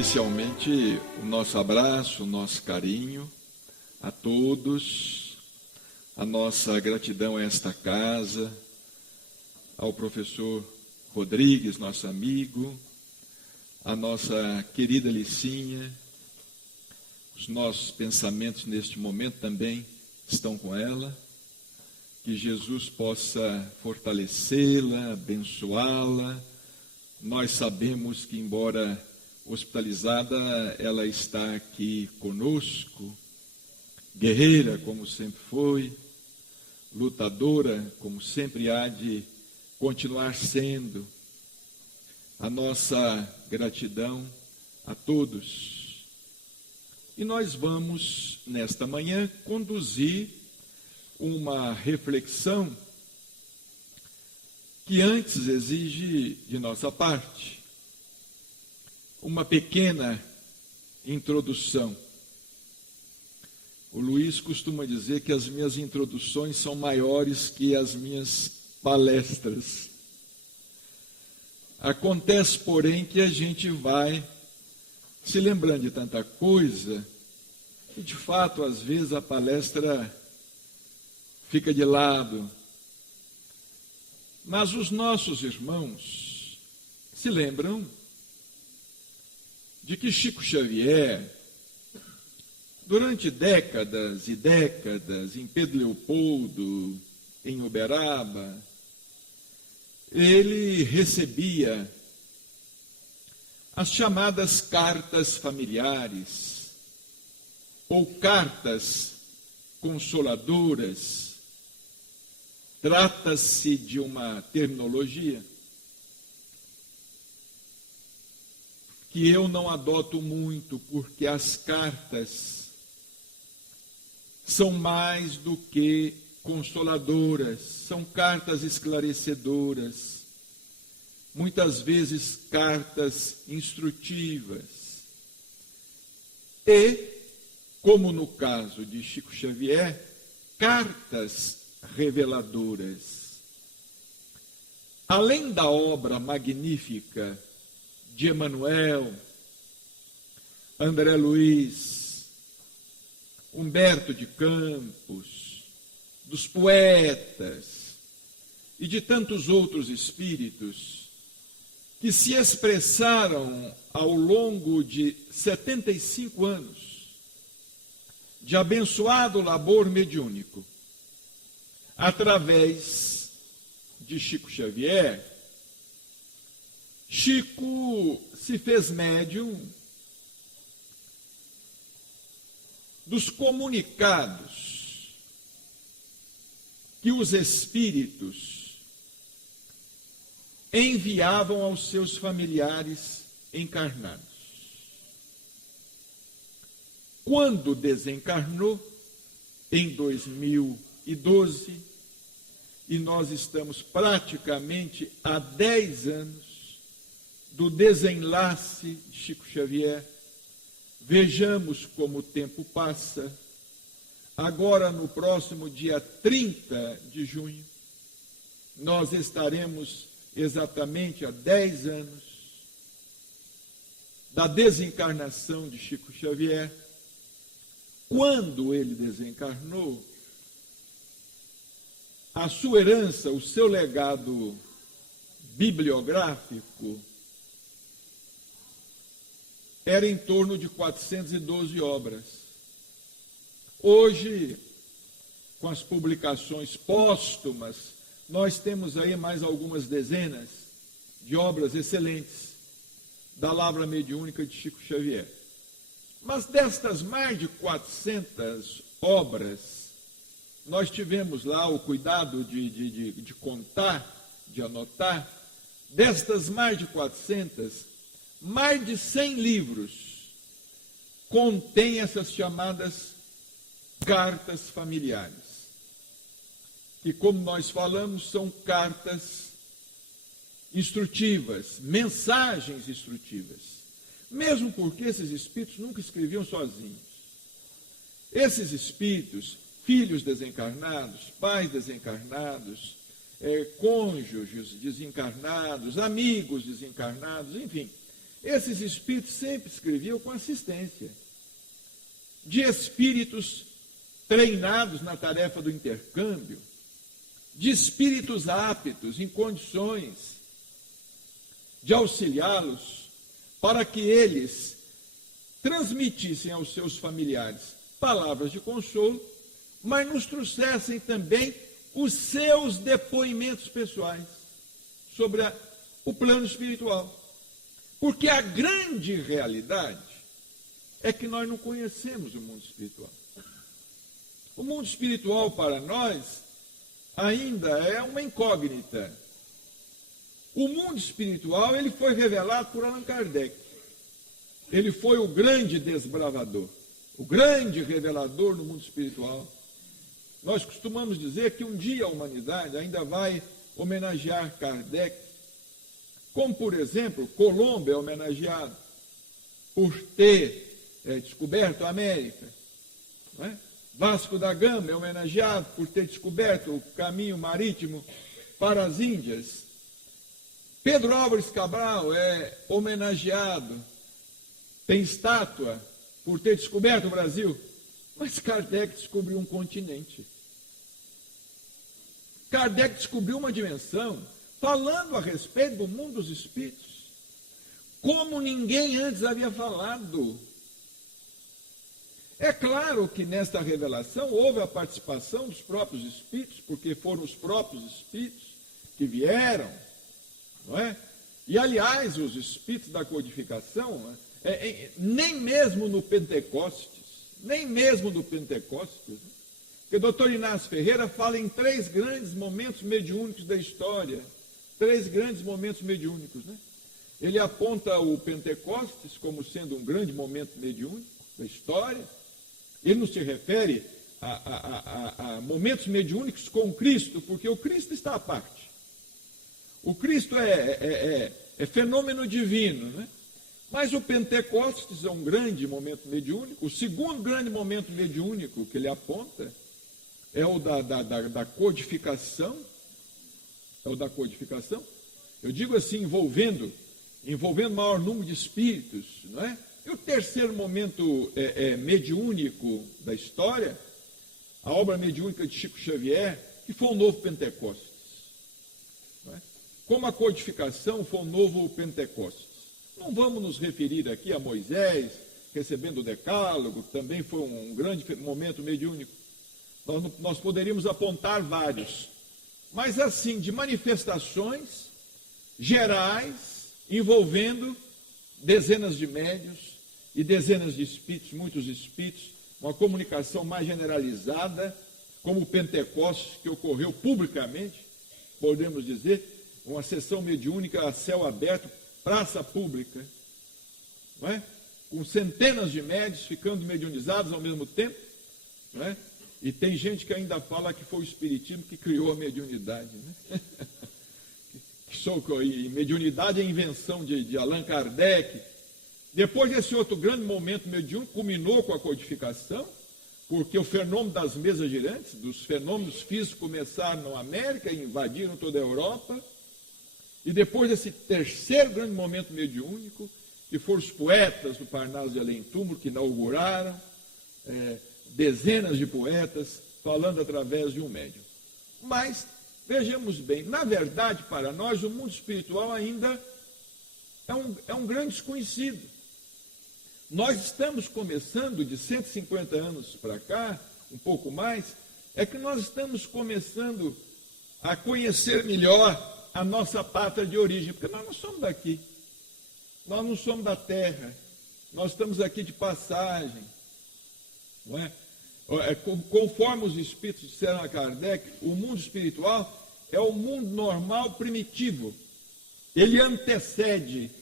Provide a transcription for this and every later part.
Inicialmente, o nosso abraço, o nosso carinho a todos, a nossa gratidão a esta casa, ao professor Rodrigues, nosso amigo, a nossa querida Licinha. Os nossos pensamentos neste momento também estão com ela. Que Jesus possa fortalecê-la, abençoá-la. Nós sabemos que, embora hospitalizada, ela está aqui conosco, guerreira como sempre foi, lutadora como sempre há de continuar sendo. A nossa gratidão a todos. E nós vamos, nesta manhã, conduzir uma reflexão que antes exige de nossa parte uma pequena introdução. O Luiz costuma dizer que as minhas introduções são maiores que as minhas palestras. Acontece, porém, que a gente vai se lembrando de tanta coisa que, de fato, às vezes a palestra fica de lado. Mas os nossos irmãos se lembram de que Chico Xavier, durante décadas e décadas, em Pedro Leopoldo, em Uberaba, ele recebia as chamadas cartas familiares, ou cartas consoladoras. Trata-se de uma terminologia que eu não adoto muito, porque as cartas são mais do que consoladoras, são cartas esclarecedoras, muitas vezes cartas instrutivas. E, como no caso de Chico Xavier, cartas reveladoras. Além da obra magnífica de Emmanuel, André Luiz, Humberto de Campos, dos poetas e de tantos outros espíritos que se expressaram ao longo de 75 anos de abençoado labor mediúnico, através de Chico Xavier, Chico se fez médium dos comunicados que os espíritos enviavam aos seus familiares encarnados. Quando desencarnou, em 2012, e nós estamos praticamente há 10 anos do desenlace de Chico Xavier, vejamos como o tempo passa. Agora, no próximo dia 30 de junho, nós estaremos exatamente há 10 anos da desencarnação de Chico Xavier. Quando ele desencarnou, a sua herança, o seu legado bibliográfico, era em torno de 412 obras. Hoje, com as publicações póstumas, nós temos aí mais algumas dezenas de obras excelentes da Lavra Mediúnica de Chico Xavier. Mas destas mais de 400 obras, nós tivemos lá o cuidado de contar, de anotar. Destas mais de 400, mais de 100 livros contêm essas chamadas cartas familiares, que, como nós falamos, são cartas instrutivas, mensagens instrutivas, mesmo porque esses espíritos nunca escreviam sozinhos. Esses espíritos, filhos desencarnados, pais desencarnados, cônjuges desencarnados, amigos desencarnados, enfim, Esses espíritos sempre escreviam com assistência de espíritos treinados na tarefa do intercâmbio, de espíritos aptos, em condições de auxiliá-los, para que eles transmitissem aos seus familiares palavras de consolo, mas nos trouxessem também os seus depoimentos pessoais sobre o plano espiritual. Porque a grande realidade é que nós não conhecemos o mundo espiritual. O mundo espiritual para nós ainda é uma incógnita. O mundo espiritual, ele foi revelado por Allan Kardec. Ele foi o grande desbravador, o grande revelador no mundo espiritual. Nós costumamos dizer que um dia a humanidade ainda vai homenagear Kardec, como, por exemplo, Colombo é homenageado por ter descoberto a América, não é? Vasco da Gama é homenageado por ter descoberto o caminho marítimo para as Índias. Pedro Álvares Cabral é homenageado, tem estátua por ter descoberto o Brasil. Mas Kardec descobriu um continente. Kardec descobriu uma dimensão, falando a respeito do mundo dos espíritos, como ninguém antes havia falado. É claro que nesta revelação houve a participação dos próprios espíritos, porque foram os próprios espíritos que vieram, não é? E, aliás, os espíritos da codificação, nem mesmo no Pentecostes, porque o doutor Inácio Ferreira fala em 3 grandes momentos mediúnicos da história, 3 grandes momentos mediúnicos, né? Ele aponta o Pentecostes como sendo um grande momento mediúnico da história. Ele não se refere a momentos mediúnicos com Cristo, porque o Cristo está à parte. O Cristo é fenômeno divino, né? Mas o Pentecostes é um grande momento mediúnico. O segundo grande momento mediúnico que ele aponta é o da codificação. É o da codificação. Eu digo assim, envolvendo o maior número de espíritos, não é? E o terceiro momento mediúnico da história, a obra mediúnica de Chico Xavier, que foi o novo Pentecostes. Não é? Como a codificação foi o novo Pentecostes. Não vamos nos referir aqui a Moisés, recebendo o decálogo, que também foi um grande momento mediúnico. Nós poderíamos apontar vários, mas assim, de manifestações gerais, envolvendo dezenas de médiuns e dezenas de espíritos, muitos espíritos, uma comunicação mais generalizada, como o Pentecostes, que ocorreu publicamente, podemos dizer, uma sessão mediúnica a céu aberto, praça pública, não é? Com centenas de médiuns ficando mediunizados ao mesmo tempo, não é? E tem gente que ainda fala que foi o Espiritismo que criou a mediunidade, né? E mediunidade é invenção de Allan Kardec. Depois desse outro grande momento mediúnico, culminou com a codificação, porque o fenômeno das mesas girantes, dos fenômenos físicos, começaram na América e invadiram toda a Europa. E depois desse terceiro grande momento mediúnico, que foram os poetas do Parnaso de Além-Túmulo, que inauguraram, dezenas de poetas falando através de um médium. Mas, vejamos bem, na verdade, para nós, o mundo espiritual ainda é um grande desconhecido. Nós estamos começando, de 150 anos para cá, um pouco mais, é que nós estamos começando a conhecer melhor a nossa pátria de origem, porque nós não somos daqui, nós não somos da terra, nós estamos aqui de passagem, não é? Conforme os espíritos disseram a Kardec, o mundo espiritual é o mundo normal primitivo, ele antecede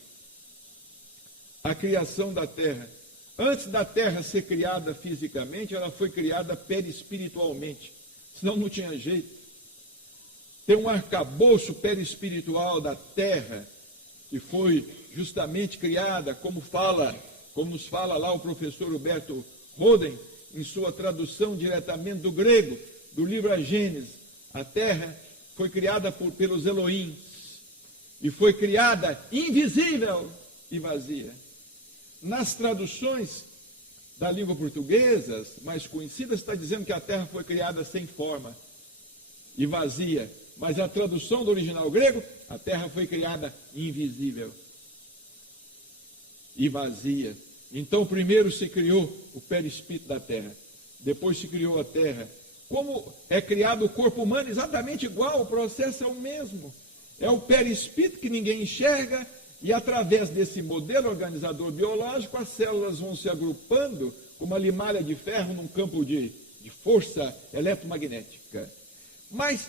a criação da terra. Antes da terra ser criada fisicamente, ela foi criada perispiritualmente, senão não tinha jeito. Tem um arcabouço perispiritual da terra, que foi justamente criada, como nos fala lá o professor Huberto Roden, em sua tradução diretamente do grego, do livro A Gênese. A terra foi criada pelos Elohims, e foi criada invisível, e vazia. Nas traduções da língua portuguesa, mais conhecidas, está dizendo que a terra foi criada sem forma e vazia. Mas a tradução do original grego, a terra foi criada invisível e vazia. Então, primeiro se criou o perispírito da terra, depois se criou a terra. Como é criado o corpo humano, exatamente igual, o processo é o mesmo. É o perispírito que ninguém enxerga, e através desse modelo organizador biológico, as células vão se agrupando como uma limalha de ferro num campo de força eletromagnética. Mas,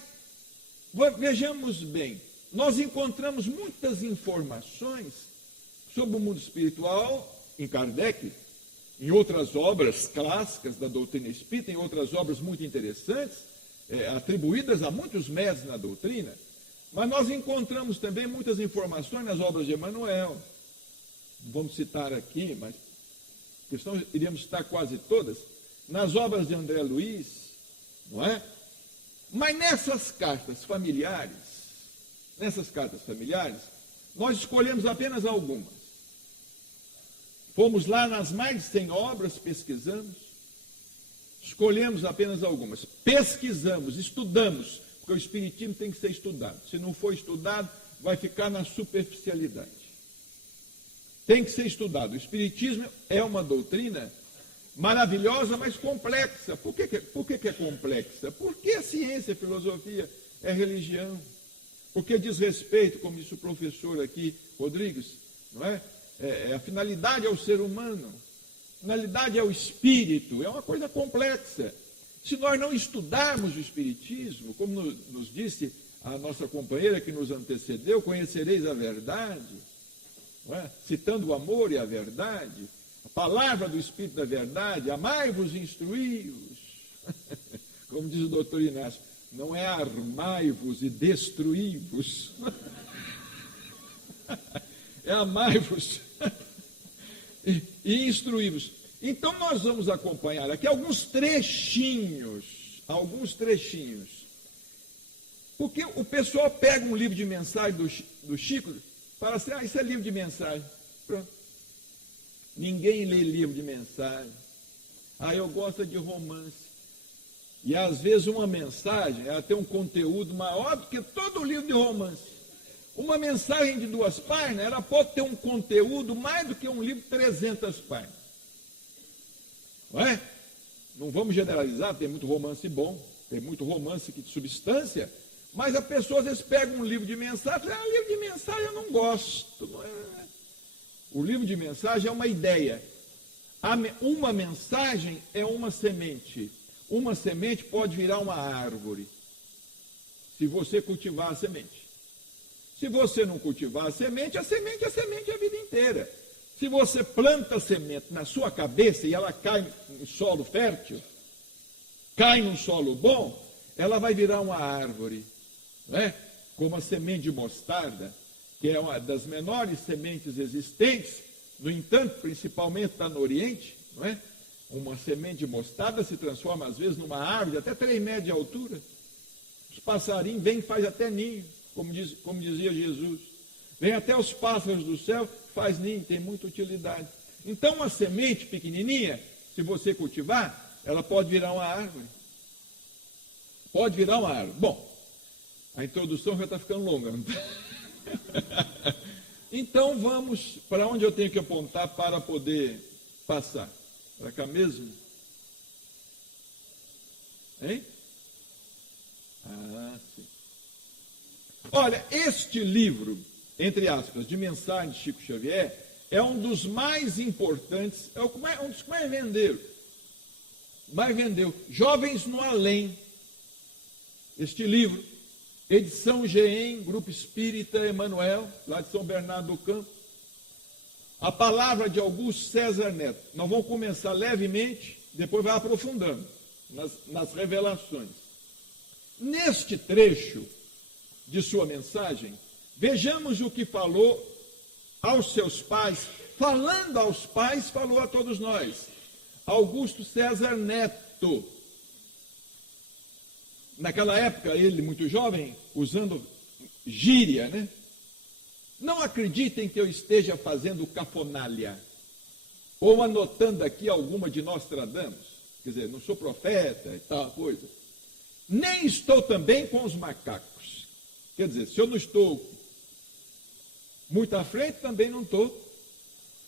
vejamos bem, nós encontramos muitas informações sobre o mundo espiritual em Kardec, em outras obras clássicas da doutrina espírita, em outras obras muito interessantes, atribuídas a muitos mestres na doutrina. Mas nós encontramos também muitas informações nas obras de Emmanuel. Não vamos citar aqui, mas senão iríamos citar quase todas. Nas obras de André Luiz, não é? Mas nessas cartas familiares, nós escolhemos apenas algumas. Fomos lá nas mais de 100 obras, pesquisamos, escolhemos apenas algumas. Pesquisamos, estudamos, porque o Espiritismo tem que ser estudado. Se não for estudado, vai ficar na superficialidade. Tem que ser estudado. O Espiritismo é uma doutrina maravilhosa, mas complexa. Por que é complexa? Porque a ciência, a filosofia é religião. Porque diz respeito, como disse o professor aqui, Rodrigues, não é? A finalidade é o ser humano, a finalidade é o espírito, é uma coisa complexa. Se nós não estudarmos o Espiritismo, como nos disse a nossa companheira que nos antecedeu, conhecereis a verdade, não é? Citando o amor e a verdade, a palavra do Espírito da verdade, amai-vos e instruí-os, como diz o doutor Inácio, não é armai-vos e destruí-vos, é amai-vos e instruí-vos. Então nós vamos acompanhar aqui alguns trechinhos, porque o pessoal pega um livro de mensagem do Chico, fala assim, isso é livro de mensagem, pronto. Ninguém lê livro de mensagem. Eu gosto de romance. E às vezes uma mensagem, ela tem um conteúdo maior do que todo livro de romance. Uma mensagem de 2 páginas, ela pode ter um conteúdo mais do que um livro de 300 páginas. Não é? Não vamos generalizar, tem muito romance bom, tem muito romance de substância, mas a pessoa às vezes pega um livro de mensagem e fala, livro de mensagem eu não gosto. Não é? O livro de mensagem é uma ideia. Uma mensagem é uma semente. Uma semente pode virar uma árvore, se você cultivar a semente. Se você não cultivar a semente é a vida inteira. Se você planta a semente na sua cabeça e ela cai em solo fértil, cai num solo bom, ela vai virar uma árvore, não é? Como a semente de mostarda, que é uma das menores sementes existentes, no entanto, principalmente está no Oriente, não é? Uma semente de mostarda se transforma às vezes numa árvore de até 3 metros de altura. Os passarinhos vêm e fazem até ninho, como dizia Jesus. Vem até os pássaros do céu, faz ninho, tem muita utilidade. Então, uma semente pequenininha, se você cultivar, ela pode virar uma árvore. Pode virar uma árvore. Bom, a introdução já está ficando longa, não está? Então, vamos para onde eu tenho que apontar para poder passar. Para cá mesmo? Hein? Sim. Olha, este livro, entre aspas, de mensagem de Chico Xavier, é um dos mais importantes, um dos que mais vendeu. Jovens no Além. Este livro, edição GEM, Grupo Espírita Emmanuel, lá de São Bernardo do Campo. A palavra de Augusto César Neto. Nós vamos começar levemente, depois vai aprofundando nas revelações. Neste trecho de sua mensagem, vejamos o que falou aos seus pais. Falando aos pais, falou a todos nós. Augusto César Neto. Naquela época, ele muito jovem, usando gíria, né? Não acreditem que eu esteja fazendo cafonalha, ou anotando aqui alguma de Nostradamus, quer dizer, não sou profeta e tal coisa. Nem estou também com os macacos. Quer dizer, se eu não estou muito à frente, também não estou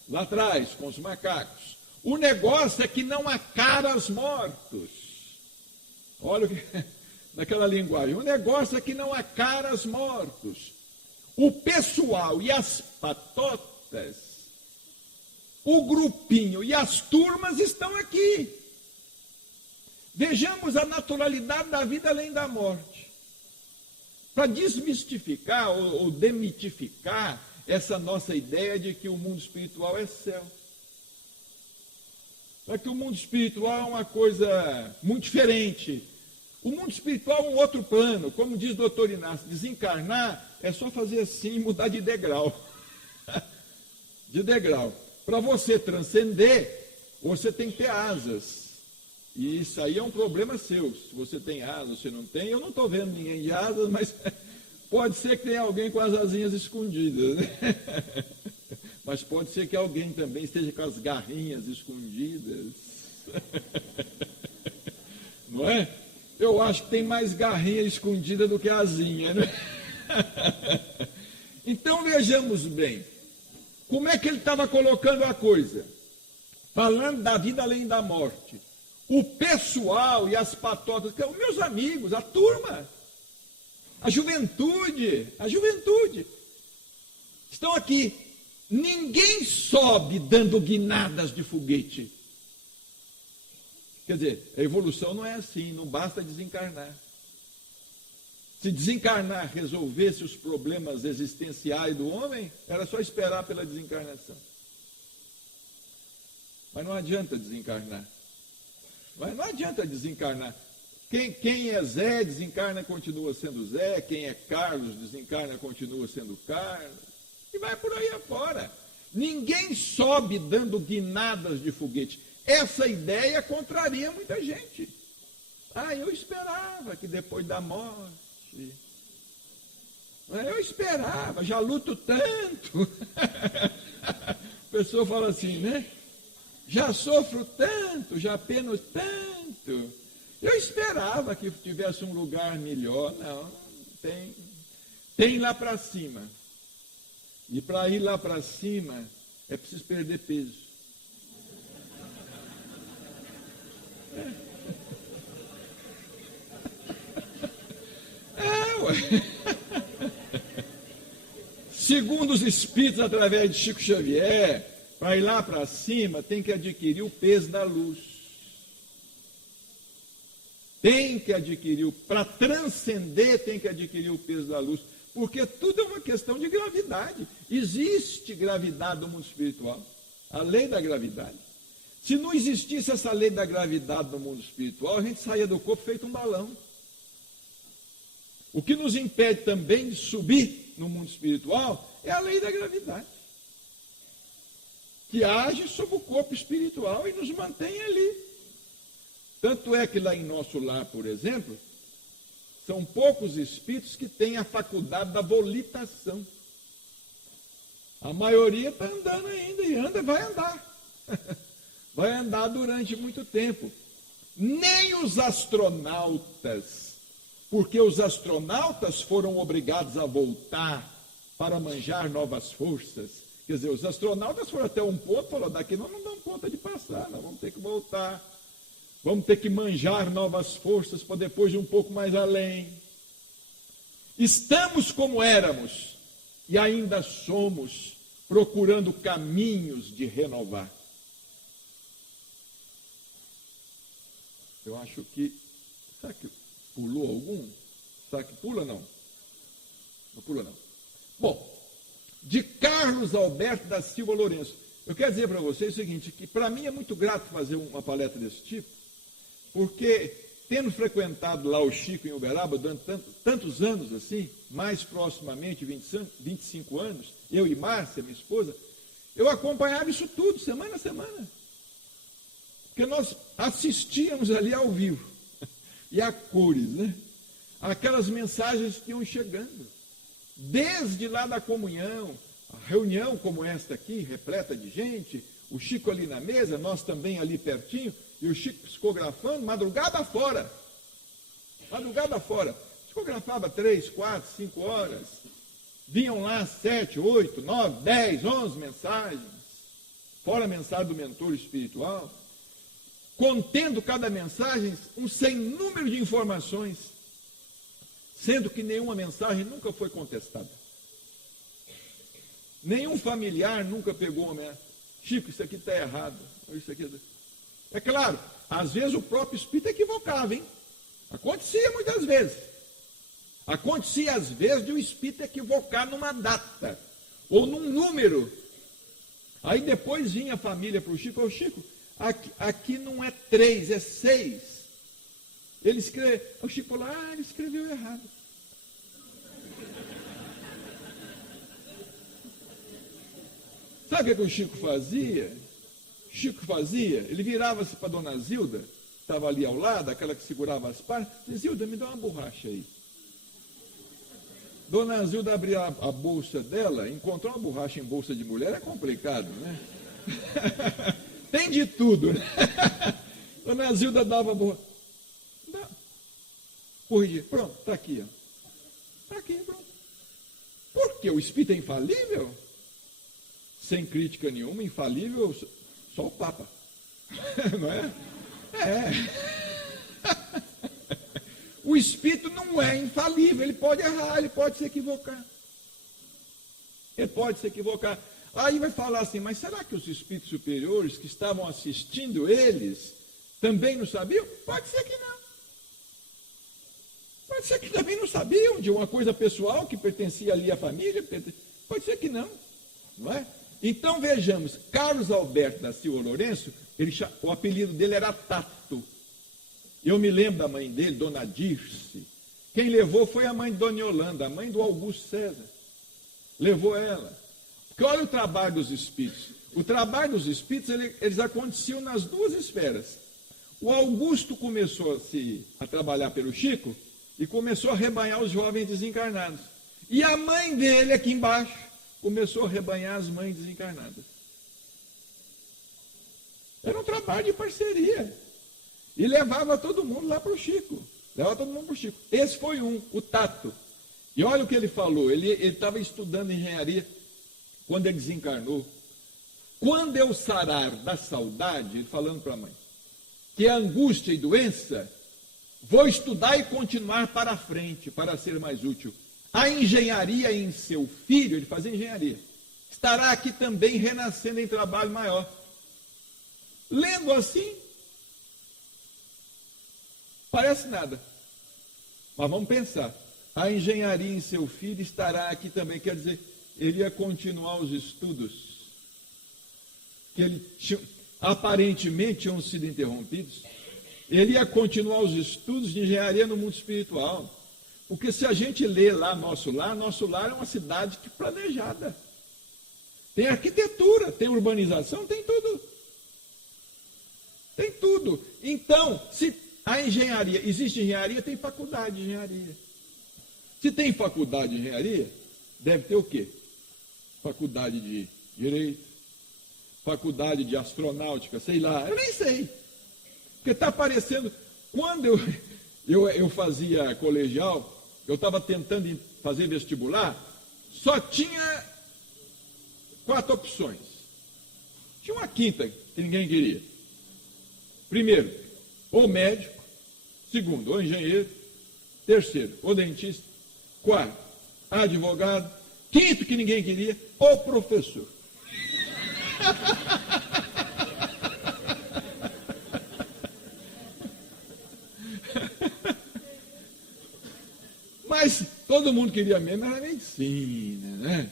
lá atrás com os macacos. O negócio é que não há caras mortos. Olha o que, naquela linguagem. O negócio é que não há caras mortos. O pessoal e as patotas, o grupinho e as turmas estão aqui. Vejamos a naturalidade da vida além da morte. Para desmistificar ou demitificar essa nossa ideia de que o mundo espiritual é céu. Só que o mundo espiritual é uma coisa muito diferente. O mundo espiritual é um outro plano. Como diz o doutor Inácio, desencarnar é só fazer assim e mudar de degrau. De degrau. Para você transcender, você tem que ter asas. E isso aí é um problema seu. Se você tem asas, você não tem. Eu não estou vendo ninguém de asas, mas pode ser que tenha alguém com as asinhas escondidas. Né? Mas pode ser que alguém também esteja com as garrinhas escondidas. Não é? Eu acho que tem mais garrinha escondida do que asinha. Né? Então vejamos bem. Como é que ele estava colocando a coisa? Falando da vida além da morte. O pessoal e as patotas, que são meus amigos, a turma, a juventude, estão aqui. Ninguém sobe dando guinadas de foguete. Quer dizer, a evolução não é assim, não basta desencarnar. Se desencarnar resolvesse os problemas existenciais do homem, era só esperar pela desencarnação. Mas não adianta desencarnar. Não adianta desencarnar. Quem é Zé, desencarna, continua sendo Zé. Quem é Carlos, desencarna, continua sendo Carlos. E vai por aí afora. Ninguém sobe dando guinadas de foguete. Essa ideia contraria muita gente. Eu esperava que depois da morte... Eu esperava, já luto tanto. A pessoa fala assim, né? Já sofro tanto, já peno tanto. Eu esperava que tivesse um lugar melhor. Não, tem lá para cima. E para ir lá para cima, é preciso perder peso. Ué. Segundo os espíritos, através de Chico Xavier, para ir lá para cima, tem que adquirir o peso da luz. Tem que adquirir, para transcender, tem que adquirir o peso da luz. Porque tudo é uma questão de gravidade. Existe gravidade no mundo espiritual. A lei da gravidade. Se não existisse essa lei da gravidade no mundo espiritual, a gente saía do corpo feito um balão. O que nos impede também de subir no mundo espiritual é a lei da gravidade, que age sobre o corpo espiritual e nos mantém ali. Tanto é que lá em nosso lar, por exemplo, são poucos espíritos que têm a faculdade da volitação. A maioria está andando ainda e vai andar. Vai andar durante muito tempo. Nem os astronautas, porque os astronautas foram obrigados a voltar para manjar novas forças. Quer dizer, os astronautas foram até um ponto e falaram, daqui nós não damos conta de passar, nós vamos ter que voltar. Vamos ter que manjar novas forças para depois ir um pouco mais além. Estamos como éramos e ainda somos, procurando caminhos de renovar. Eu acho que... Será que pulou algum? Será que pula, não? Não pula, não. Bom, de Carlos Alberto da Silva Lourenço. Eu quero dizer para vocês o seguinte, que para mim é muito grato fazer uma palestra desse tipo, porque, tendo frequentado lá o Chico em Uberaba durante tantos anos assim, mais proximamente 25 anos, eu e Márcia, minha esposa, eu acompanhava isso tudo, semana a semana. Porque nós assistíamos ali ao vivo, e a cores, né? Aquelas mensagens que iam chegando, Desde lá da comunhão, a reunião como esta aqui, repleta de gente, o Chico ali na mesa, nós também ali pertinho, e o Chico psicografando, madrugada fora. Madrugada fora. Psicografava 3, 4, 5 horas. Vinham lá 7, 8, 9, 10, 11 mensagens. Fora a mensagem do mentor espiritual. Contendo cada mensagem um sem número de informações. Sendo que nenhuma mensagem nunca foi contestada. Nenhum familiar nunca pegou uma mensagem. Chico, isso aqui está errado. Isso aqui... É claro, às vezes o próprio espírito equivocava, hein? Acontecia muitas vezes. Acontecia às vezes de o espírito equivocar numa data, ou num número. Aí depois vinha a família para o Chico, Chico, aqui não é 3, é 6. Ele escreveu, o Chico falou, ele escreveu errado. Sabe o que o Chico fazia? Ele virava-se para a dona Zilda, estava ali ao lado, aquela que segurava as páginas, dizia, Zilda, me dá uma borracha aí. Dona Zilda abria a bolsa dela, encontrar uma borracha em bolsa de mulher é complicado, né? Tem de tudo, né? Dona Zilda dava a borracha. Corrigir, pronto, está aqui, ó. Está aqui, pronto. Por quê? O espírito é infalível? Sem crítica nenhuma, infalível, só o Papa. Não é? O espírito não é infalível, ele pode errar, ele pode se equivocar. Ele pode se equivocar. Aí vai falar assim, mas será que os espíritos superiores que estavam assistindo eles também não sabiam? Pode ser que não. Pode ser que também não sabiam de uma coisa pessoal que pertencia ali à família. Pode ser que não. Não é? Então vejamos, Carlos Alberto da Silva Lourenço, o apelido dele era Tato. Eu me lembro da mãe dele, Dona Dirce. Quem levou foi a mãe de Dona Yolanda, a mãe do Augusto César. Levou ela. Porque olha o trabalho dos espíritos. O trabalho dos espíritos, eles aconteciam nas duas esferas. O Augusto começou a trabalhar pelo Chico e começou a rebanhar os jovens desencarnados. E a mãe dele, aqui embaixo, começou a rebanhar as mães desencarnadas. Era um trabalho de parceria. E levava todo mundo lá para o Chico. Esse foi o Tato. E olha o que ele falou. Ele estava estudando engenharia quando ele desencarnou. Quando eu sarar da saudade, ele falando para a mãe, que é angústia e doença, vou estudar e continuar para frente, para ser mais útil. A engenharia em seu filho, ele fazia engenharia, estará aqui também renascendo em trabalho maior. Lendo assim, parece nada. Mas vamos pensar. A engenharia em seu filho estará aqui também. Quer dizer, ele ia continuar os estudos que aparentemente tinham sido interrompidos. Ele ia continuar os estudos de engenharia no mundo espiritual. Porque se a gente lê lá nosso lar é uma cidade planejada. Tem arquitetura, tem urbanização, tem tudo. Tem tudo. Então, se a engenharia, existe engenharia, tem faculdade de engenharia. Se tem faculdade de engenharia, deve ter o quê? Faculdade de direito, faculdade de astronáutica, sei lá, eu nem sei. Porque está aparecendo, quando eu fazia colegial, eu estava tentando fazer vestibular, só tinha 4 opções. Tinha uma quinta que ninguém queria. Primeiro, ou médico. Segundo, ou engenheiro. Terceiro, ou dentista. Quarto, advogado. Quinto, que ninguém queria, ou professor. Mas todo mundo queria mesmo, era medicina, né?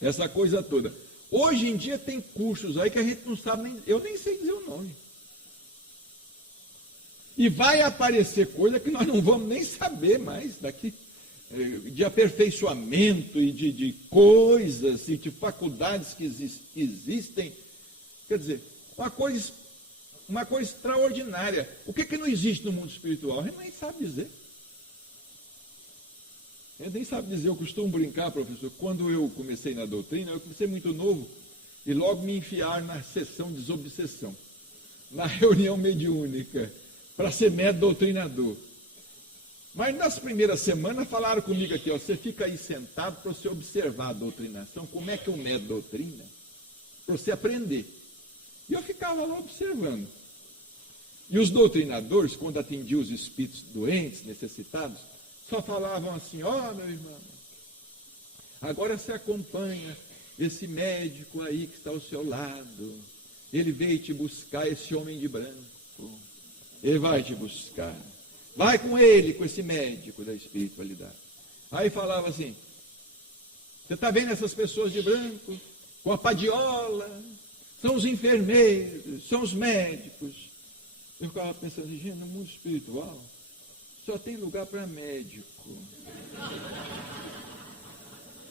Essa coisa toda. Hoje em dia tem cursos aí que a gente não sabe nem, eu nem sei dizer o nome. E vai aparecer coisa que nós não vamos nem saber mais daqui, de aperfeiçoamento e de coisas e de faculdades que existem. Quer dizer, uma coisa extraordinária. O que não existe no mundo espiritual? A gente nem sabe dizer. A gente nem sabe dizer, eu costumo brincar, professor, quando eu comecei na doutrina, eu comecei muito novo e logo me enfiar na sessão de desobsessão, na reunião mediúnica, para ser médio doutrinador. Mas nas primeiras semanas falaram comigo aqui, ó, você fica aí sentado para você observar a doutrinação, como é que o médio doutrina, para você aprender. E eu ficava lá observando. E os doutrinadores, quando atendiam os espíritos doentes, necessitados, só falavam assim, ó, meu irmão, agora você acompanha esse médico aí que está ao seu lado, ele veio te buscar, esse homem de branco, ele vai te buscar, vai com ele, com esse médico da espiritualidade. Aí falava assim, você está vendo essas pessoas de branco, com a padiola, são os enfermeiros, são os médicos. Eu ficava pensando assim, gente, no mundo espiritual só tem lugar para médico.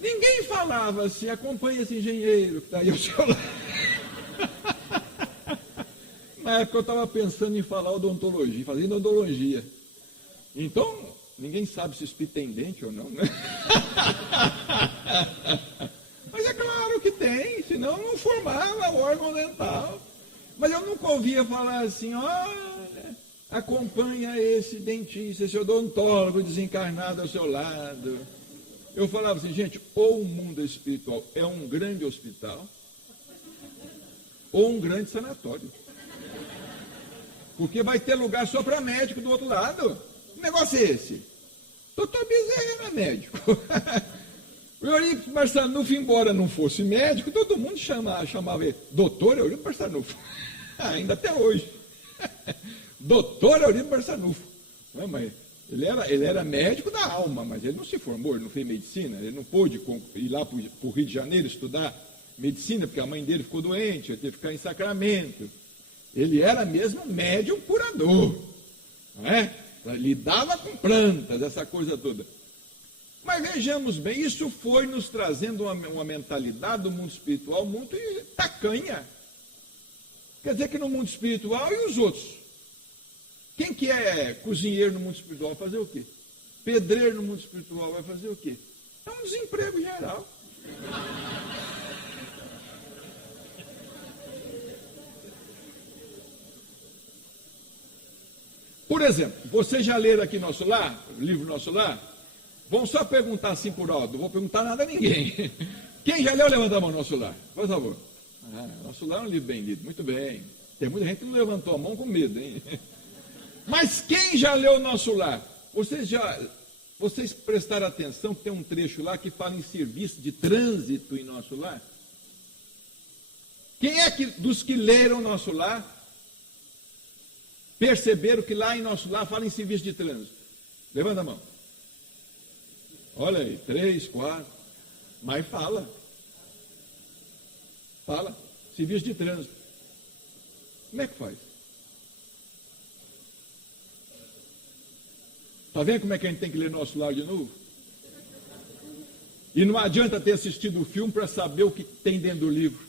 Ninguém falava assim, acompanha esse engenheiro que está aí ao seu lado. Na época eu estava pensando em falar odontologia, fazendo odontologia. Então, ninguém sabe se o espírito tem dente ou não, né? Mas é claro que tem, senão não formava o órgão dental. Mas eu nunca ouvia falar assim, olha, acompanha esse dentista, esse odontólogo desencarnado ao seu lado. Eu falava assim, gente, ou o mundo espiritual é um grande hospital, ou um grande sanatório. Porque vai ter lugar só para médico do outro lado. Que negócio é esse? Doutor Bezerra é médico. O Eurípides Barçanufo, embora não fosse médico, todo mundo chamava ele doutor Eurípides Barçanufo. Ainda até hoje. Doutor Eurípides Barçanufo. Mas ele era médico da alma, mas ele não se formou, ele não fez medicina, ele não pôde ir lá para o Rio de Janeiro estudar medicina, porque a mãe dele ficou doente, ele teve que ficar em Sacramento. Ele era mesmo médium curador, não é? Lidava com plantas, essa coisa toda. Mas vejamos bem, isso foi nos trazendo uma mentalidade do mundo espiritual muito tacanha. Quer dizer que no mundo espiritual e os outros? Quem que é cozinheiro no mundo espiritual vai fazer o quê? Pedreiro no mundo espiritual vai fazer o quê? É um desemprego geral. Por exemplo, vocês já leram aqui Nosso Lar, o livro Nosso Lar? Vão só perguntar assim por alto, não vou perguntar nada a ninguém. Quem já leu, levanta a mão, Nosso Lar, por favor. Nosso Lar é um livro bem lido, muito bem. Tem muita gente que não levantou a mão com medo, hein? Mas quem já leu Nosso Lar? Vocês prestaram atenção que tem um trecho lá que fala em serviço de trânsito em Nosso Lar? Quem é dos que leram Nosso Lar perceberam que lá em Nosso Lar fala em serviço de trânsito? Levanta a mão. Olha aí, 3, 4. Mas fala. Fala. Serviço de trânsito. Como é que faz? Está vendo como é que a gente tem que ler Nosso Lar de novo? E não adianta ter assistido o filme para saber o que tem dentro do livro.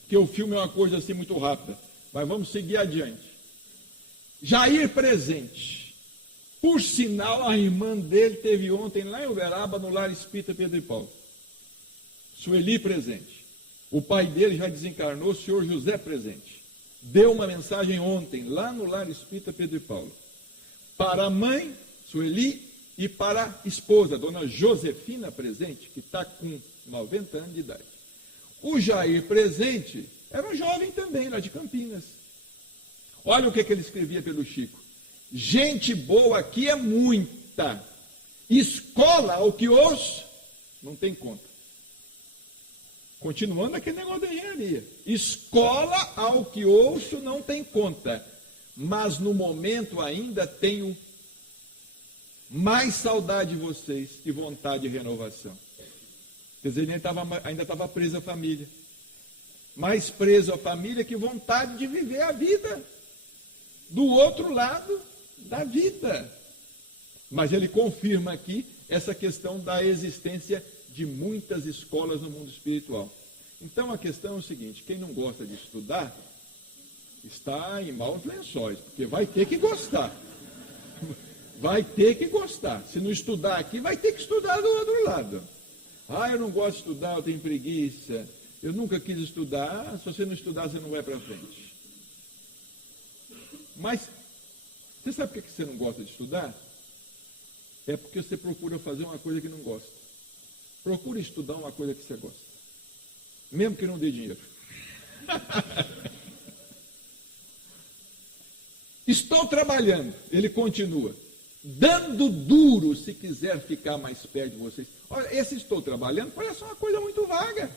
Porque o filme é uma coisa assim muito rápida. Mas vamos seguir adiante. Jair presente. Por sinal, a irmã dele teve ontem lá em Uberaba, no Lar Espírita Pedro e Paulo. Sueli presente. O pai dele já desencarnou, o senhor José presente. Deu uma mensagem ontem, lá no Lar Espírita Pedro e Paulo. Para a mãe, Sueli, e para a esposa, dona Josefina presente, que está com 90 anos de idade. O Jair presente era um jovem também, lá de Campinas. Olha o que ele escrevia pelo Chico. Gente boa aqui é muita. Escola, ao que ouço, não tem conta. Continuando aquele negócio da engenharia. Escola, ao que ouço, não tem conta. Mas no momento ainda tenho mais saudade de vocês que vontade de renovação. Quer dizer, ele ainda estava preso à família. Mais preso à família que vontade de viver a vida do outro lado da vida. Mas ele confirma aqui essa questão da existência de muitas escolas no mundo espiritual. Então a questão é o seguinte, quem não gosta de estudar está em maus lençóis, porque vai ter que gostar. vai ter que gostar. Se não estudar aqui, vai ter que estudar do outro lado. Ah, eu não gosto de estudar, eu tenho preguiça. Eu nunca quis estudar. Ah, se você não estudar, você não vai para frente. Mas, você sabe por que você não gosta de estudar? É porque você procura fazer uma coisa que não gosta. Procure estudar uma coisa que você gosta. Mesmo que não dê dinheiro. Estou trabalhando, ele continua, dando duro se quiser ficar mais perto de vocês. Olha, esse estou trabalhando parece uma coisa muito vaga.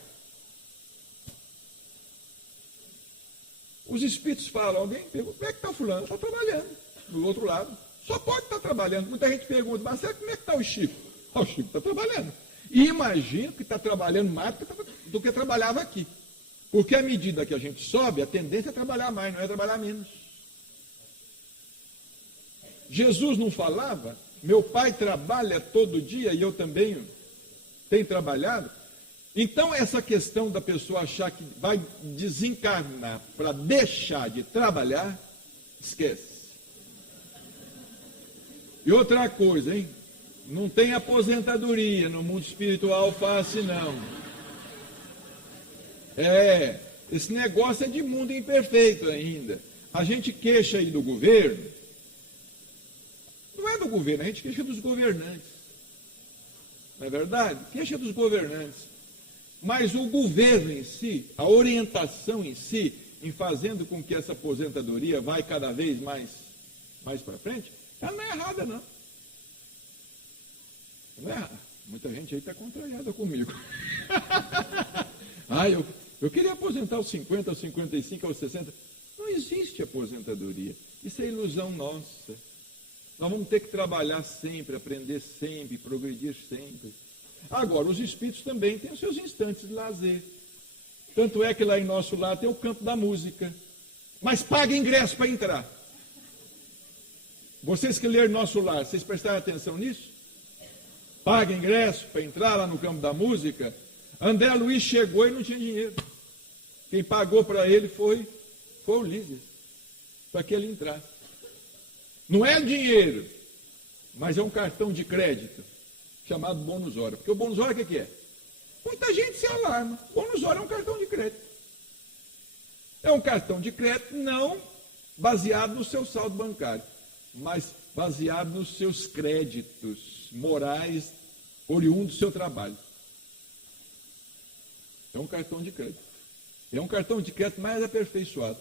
Os espíritos falam, alguém pergunta, como é que está fulano? Estou trabalhando, do outro lado. Só pode estar trabalhando. Muita gente pergunta, mas como é que está o Chico? O Chico está trabalhando. E imagino que está trabalhando mais do que trabalhava aqui. Porque à medida que a gente sobe, a tendência é trabalhar mais, não é trabalhar menos. Jesus não falava, meu pai trabalha todo dia e eu também tenho trabalhado. Então essa questão da pessoa achar que vai desencarnar para deixar de trabalhar, esquece. E outra coisa, hein? Não tem aposentadoria no mundo espiritual fácil, não. Esse negócio é de mundo imperfeito ainda. A gente queixa aí do governo. Não é do governo, a gente queixa dos governantes. Não é verdade? Queixa dos governantes. Mas o governo em si, a orientação em si, em fazendo com que essa aposentadoria vai cada vez mais para frente, ela não é errada, não. Não é errada. Muita gente aí está contrariada comigo. Eu queria aposentar aos 50, aos 55, aos 60. Não existe aposentadoria. Isso é ilusão nossa. Nós vamos ter que trabalhar sempre, aprender sempre, progredir sempre. Agora, os espíritos também têm os seus instantes de lazer. Tanto é que lá em nosso lar tem o campo da música. Mas paga ingresso para entrar. Vocês que leram nosso lar, vocês prestaram atenção nisso? Paga ingresso para entrar lá no campo da música. André Luiz chegou e não tinha dinheiro. Quem pagou para ele foi o Líder, para que ele entrasse. Não é dinheiro, mas é um cartão de crédito, chamado bônus hora. Porque o bônus hora o que é? Muita gente se alarma. Bônus hora é um cartão de crédito. É um cartão de crédito não baseado no seu saldo bancário, mas baseado nos seus créditos morais oriundos do seu trabalho. É um cartão de crédito. É um cartão de crédito mais aperfeiçoado.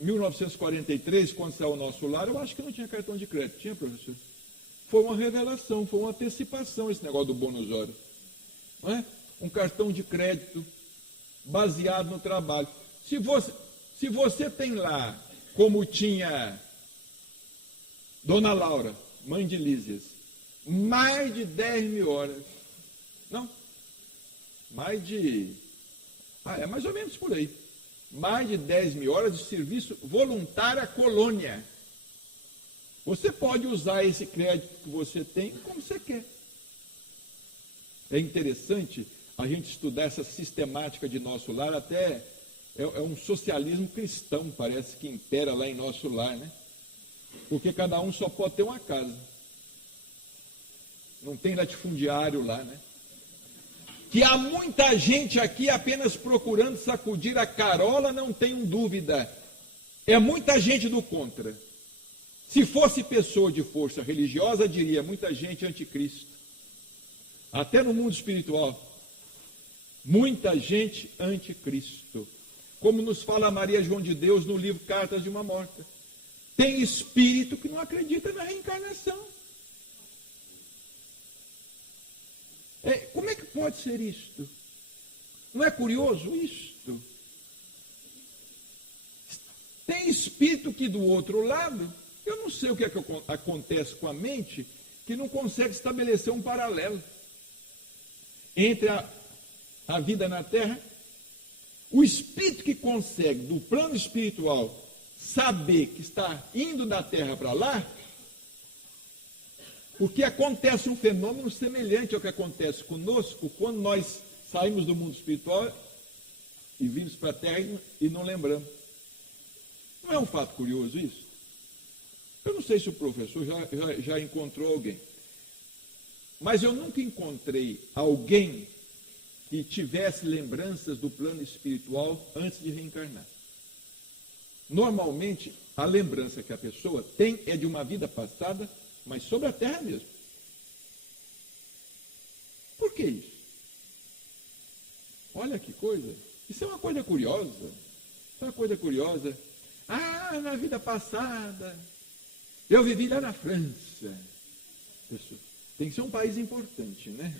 Em 1943, quando saiu o nosso lar, eu acho que não tinha cartão de crédito. Tinha, professor? Foi uma revelação, foi uma antecipação esse negócio do bônus hora. Não é? Um cartão de crédito baseado no trabalho. Se você tem lá, como tinha Dona Laura, mãe de Lísias, mais de 10 mil horas. Não, mais de... é mais ou menos por aí. Mais de 10 mil horas de serviço voluntário à colônia. Você pode usar esse crédito que você tem como você quer. É interessante a gente estudar essa sistemática de nosso lar, até é um socialismo cristão, parece que impera lá em nosso lar, né? Porque cada um só pode ter uma casa. Não tem latifundiário lá, né? Que há muita gente aqui apenas procurando sacudir a carola, não tenho dúvida. É muita gente do contra. Se fosse pessoa de força religiosa, diria muita gente anticristo. Até no mundo espiritual, muita gente anticristo. Como nos fala Maria João de Deus no livro Cartas de uma Morta. Tem espírito que não acredita na reencarnação. Como é que pode ser isto? Não é curioso isto? Tem espírito que do outro lado, eu não sei o que é que acontece com a mente, que não consegue estabelecer um paralelo entre a vida na Terra. O espírito que consegue, do plano espiritual, saber que está indo da Terra para lá, porque acontece um fenômeno semelhante ao que acontece conosco quando nós saímos do mundo espiritual e vimos para a Terra e não lembramos. Não é um fato curioso isso? Eu não sei se o professor já encontrou alguém, mas eu nunca encontrei alguém que tivesse lembranças do plano espiritual antes de reencarnar. Normalmente, a lembrança que a pessoa tem é de uma vida passada, mas sobre a terra mesmo. Por que isso? Olha que coisa. Isso é uma coisa curiosa. Isso é uma coisa curiosa. Ah, na vida passada, eu vivi lá na França. Pessoa, tem que ser um país importante, né?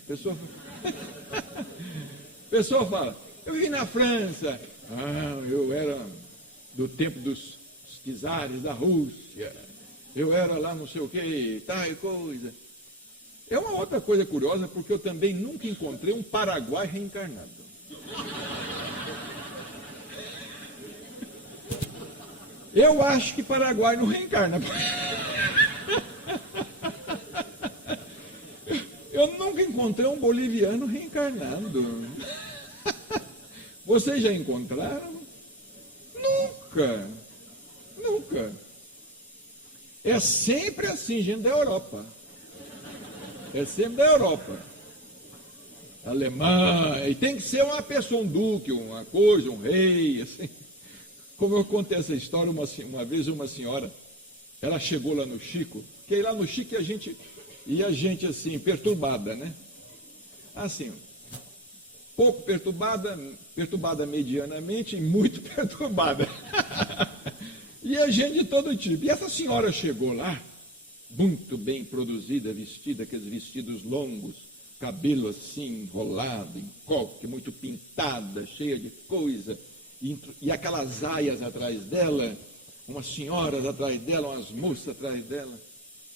Pessoa fala, eu vivi na França. Ah, eu era do tempo dos czares da Rússia. Eu era lá não sei o que, tal coisa. É uma outra coisa curiosa, porque eu também nunca encontrei um Paraguai reencarnado. Eu acho que Paraguai não reencarna. Eu nunca encontrei um boliviano reencarnado. Vocês já encontraram? Nunca. Nunca. É sempre assim, gente da Europa. É sempre da Europa. Alemanha. E tem que ser uma pessoa, um duque, uma coisa, um rei, assim. Como eu contei essa história, uma vez uma senhora, ela chegou lá no Chico, que lá no Chico a gente assim, perturbada, né? Assim, pouco perturbada medianamente e muito perturbada. E a gente de todo tipo. E essa senhora chegou lá, muito bem produzida, vestida, aqueles vestidos longos, cabelo assim, enrolado, em coque, muito pintada, cheia de coisa, e aquelas aias atrás dela, umas senhoras atrás dela, umas moças atrás dela.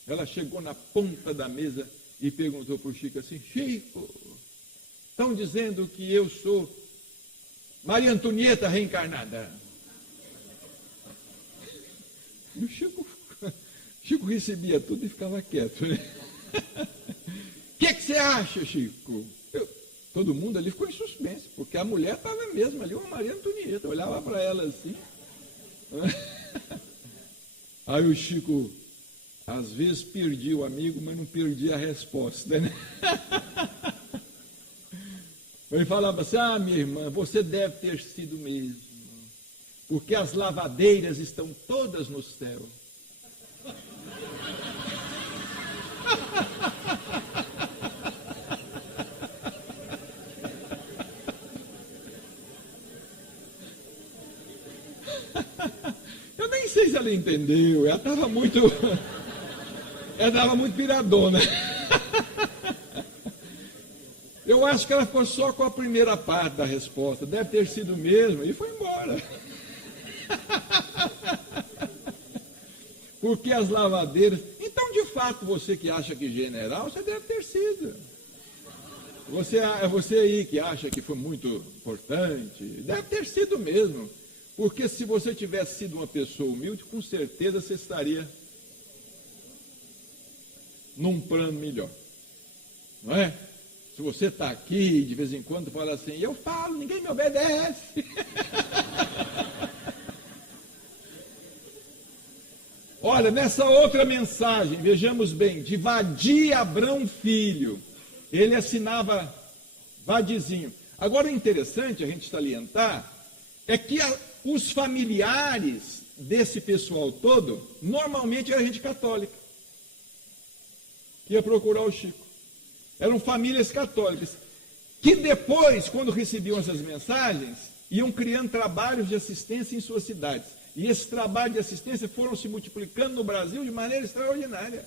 Ela chegou na ponta da mesa e perguntou para o Chico assim, Chico, estão dizendo que eu sou Maria Antonieta reencarnada. E o Chico recebia tudo e ficava quieto. Né? O que você acha, Chico? Todo mundo ali ficou em suspense, porque a mulher estava mesmo ali, uma Maria Antonieta, olhava para ela assim. Aí o Chico, às vezes, perdia o amigo, mas não perdia a resposta. Né? Ele falava assim, minha irmã, você deve ter sido mesmo, porque as lavadeiras estão todas no céu. Eu nem sei se ela entendeu, ela estava muito piradona. Eu acho que ela ficou só com a primeira parte da resposta, deve ter sido mesmo, e foi embora. Porque as lavadeiras... Então, de fato, você que acha que general, você deve ter sido. Você aí que acha que foi muito importante, deve ter sido mesmo. Porque se você tivesse sido uma pessoa humilde, com certeza você estaria num plano melhor. Não é? Se você está aqui, de vez em quando, fala assim, eu falo, ninguém me obedece. Olha, nessa outra mensagem, vejamos bem, de Vadi Abrão Filho, ele assinava Vadizinho. Agora, o interessante a gente salientar é que os familiares desse pessoal todo, normalmente era gente católica, que ia procurar o Chico. Eram famílias católicas, que depois, quando recebiam essas mensagens, iam criando trabalhos de assistência em suas cidades. E esses trabalhos de assistência foram se multiplicando no Brasil de maneira extraordinária.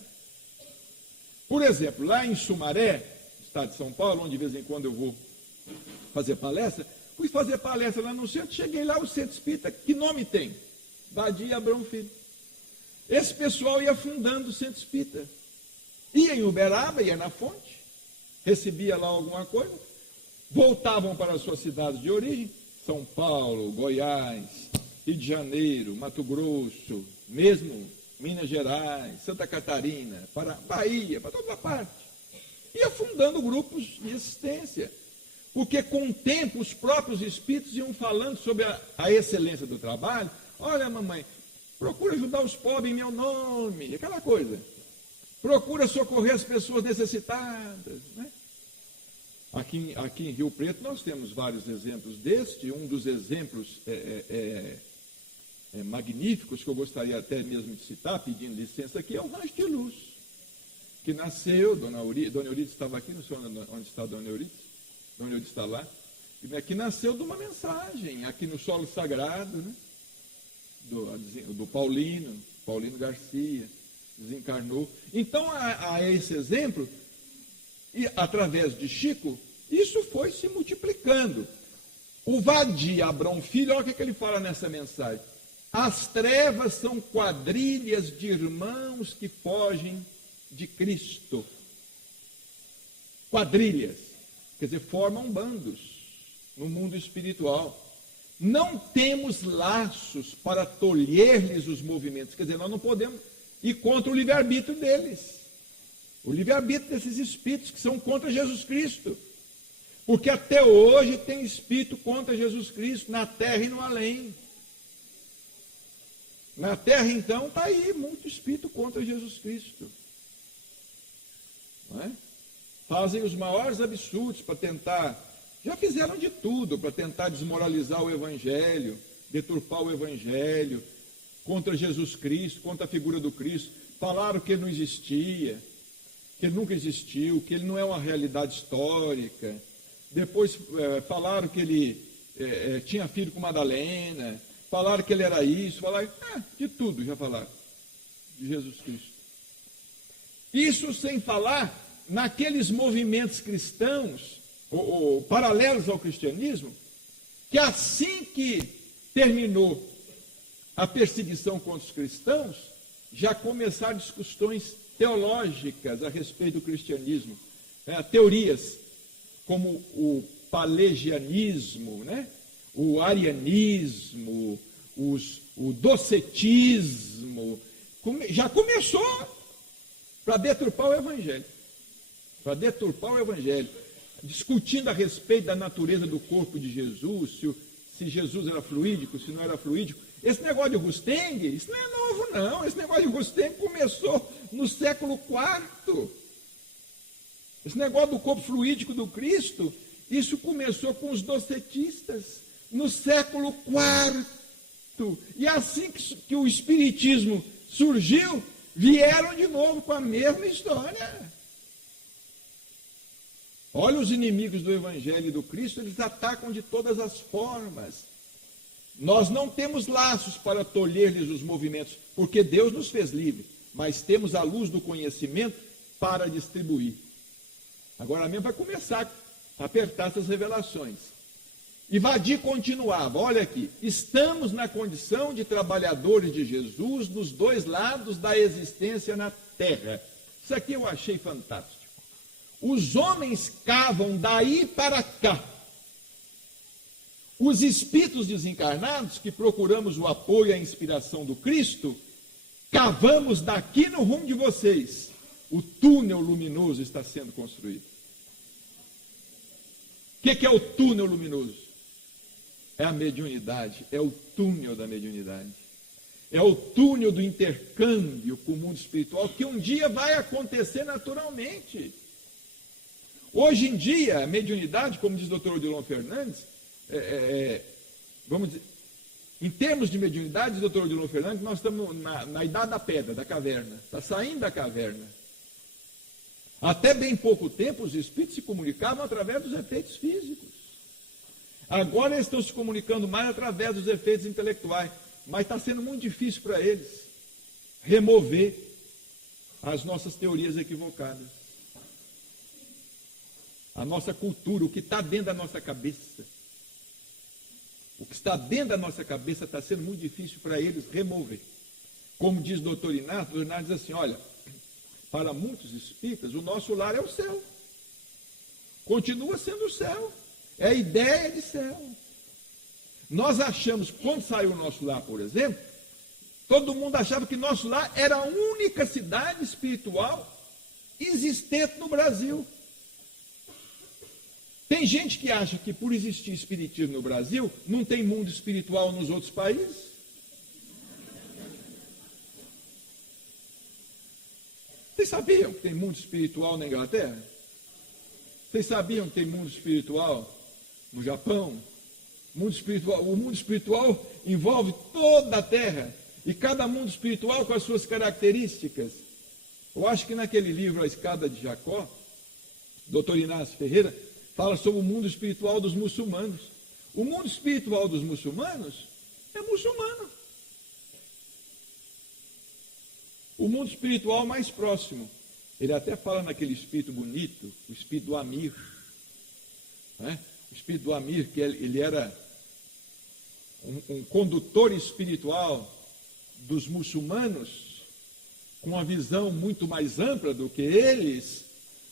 Por exemplo, lá em Sumaré, estado de São Paulo, onde de vez em quando eu vou fazer palestra, fui fazer palestra lá no centro, cheguei lá, o centro espírita, que nome tem? Vadi Abrão Filho. Esse pessoal ia fundando o centro espírita. Ia em Uberaba, ia na fonte, recebia lá alguma coisa, voltavam para as suas cidades de origem, São Paulo, Goiás, Rio de Janeiro, Mato Grosso, mesmo Minas Gerais, Santa Catarina, para Bahia, para toda parte. Ia fundando grupos de assistência. Porque com o tempo os próprios espíritos iam falando sobre a excelência do trabalho. Olha, mamãe, Procura ajudar os pobres em meu nome, aquela coisa. Procura socorrer as pessoas necessitadas, né? Aqui em Rio Preto nós temos vários exemplos deste. Um dos exemplos magníficos que eu gostaria até mesmo de citar, pedindo licença aqui, é o Rancho de Luz, que nasceu, Dona Euridice estava aqui, não sei onde está a Dona Euridice está lá, que nasceu de uma mensagem, aqui no solo sagrado, né? do Paulino Garcia, desencarnou. Então, a esse exemplo, e através de Chico, isso foi se multiplicando. O Vadi Abrão Filho, olha o que ele fala nessa mensagem. As trevas são quadrilhas de irmãos que fogem de Cristo. Quadrilhas, quer dizer, formam bandos no mundo espiritual. Não temos laços para tolher-lhes os movimentos, quer dizer, nós não podemos ir contra o livre-arbítrio deles. O livre-arbítrio desses espíritos que são contra Jesus Cristo. Porque até hoje tem espírito contra Jesus Cristo, na terra e no além. Na terra, então, está aí muito espírito contra Jesus Cristo. Não é? Fazem os maiores absurdos para tentar, já fizeram de tudo para tentar desmoralizar o Evangelho, deturpar o Evangelho, contra Jesus Cristo, contra a figura do Cristo. Falaram que ele não existia, que ele nunca existiu, que ele não é uma realidade histórica. Depois falaram que ele tinha filho com Madalena, falaram que ele era isso, falaram de tudo, já falaram, de Jesus Cristo. Isso sem falar naqueles movimentos cristãos, ou paralelos ao cristianismo, que assim que terminou a perseguição contra os cristãos, já começaram discussões teológicas a respeito do cristianismo, teorias como o palegianismo, né? O arianismo, o docetismo, já começou para deturpar o Evangelho. Para deturpar o Evangelho. Discutindo a respeito da natureza do corpo de Jesus, se Jesus era fluídico, se não era fluídico. Esse negócio de Rusteng, isso não é novo, não. Esse negócio de Rusteng começou no século IV. Esse negócio do corpo fluídico do Cristo, isso começou com os docetistas no século IV. E assim que o Espiritismo surgiu, vieram de novo com a mesma história. Olha, os inimigos do Evangelho e do Cristo, eles atacam de todas as formas. Nós não temos laços para tolher-lhes os movimentos, porque Deus nos fez livre, mas temos a luz do conhecimento para distribuir. Agora mesmo vai começar a apertar essas revelações. E Vadi continuava, olha aqui, estamos na condição de trabalhadores de Jesus nos dois lados da existência na terra. Isso aqui eu achei fantástico. Os homens cavam daí para cá. Os espíritos desencarnados, que procuramos o apoio e a inspiração do Cristo, cavamos daqui no rumo de vocês. O túnel luminoso está sendo construído. O que é o túnel luminoso? É a mediunidade, é o túnel da mediunidade. É o túnel do intercâmbio com o mundo espiritual, que um dia vai acontecer naturalmente. Hoje em dia, a mediunidade, como diz o Dr. Odilon Fernandes, vamos dizer, em termos de mediunidade, Dr. Odilon Fernandes, nós estamos na idade da pedra, da caverna, está saindo da caverna. Até bem pouco tempo, os espíritos se comunicavam através dos efeitos físicos. Agora eles estão se comunicando mais através dos efeitos intelectuais, mas está sendo muito difícil para eles remover as nossas teorias equivocadas. A nossa cultura, o que está dentro da nossa cabeça. O que está dentro da nossa cabeça está sendo muito difícil para eles remover. Como diz o doutor Inácio, o doutor Inácio diz assim, olha, para muitos espíritas, o nosso lar é o céu. Continua sendo o céu. É a ideia de céu. Nós achamos, quando saiu o nosso lar, por exemplo, todo mundo achava que nosso lar era a única cidade espiritual existente no Brasil. Tem gente que acha que por existir espiritismo no Brasil, não tem mundo espiritual nos outros países. Vocês sabiam que tem mundo espiritual na Inglaterra? Vocês sabiam que tem mundo espiritual no Japão? O mundo espiritual envolve toda a Terra, e cada mundo espiritual com as suas características. Eu acho que naquele livro, A Escada de Jacó, Dr. Inácio Ferreira fala sobre o mundo espiritual dos muçulmanos. O mundo espiritual dos muçulmanos é muçulmano. O mundo espiritual mais próximo, ele até fala naquele espírito bonito, o espírito do Amir, né? O espírito do Amir, que ele era um condutor espiritual dos muçulmanos, com uma visão muito mais ampla do que eles,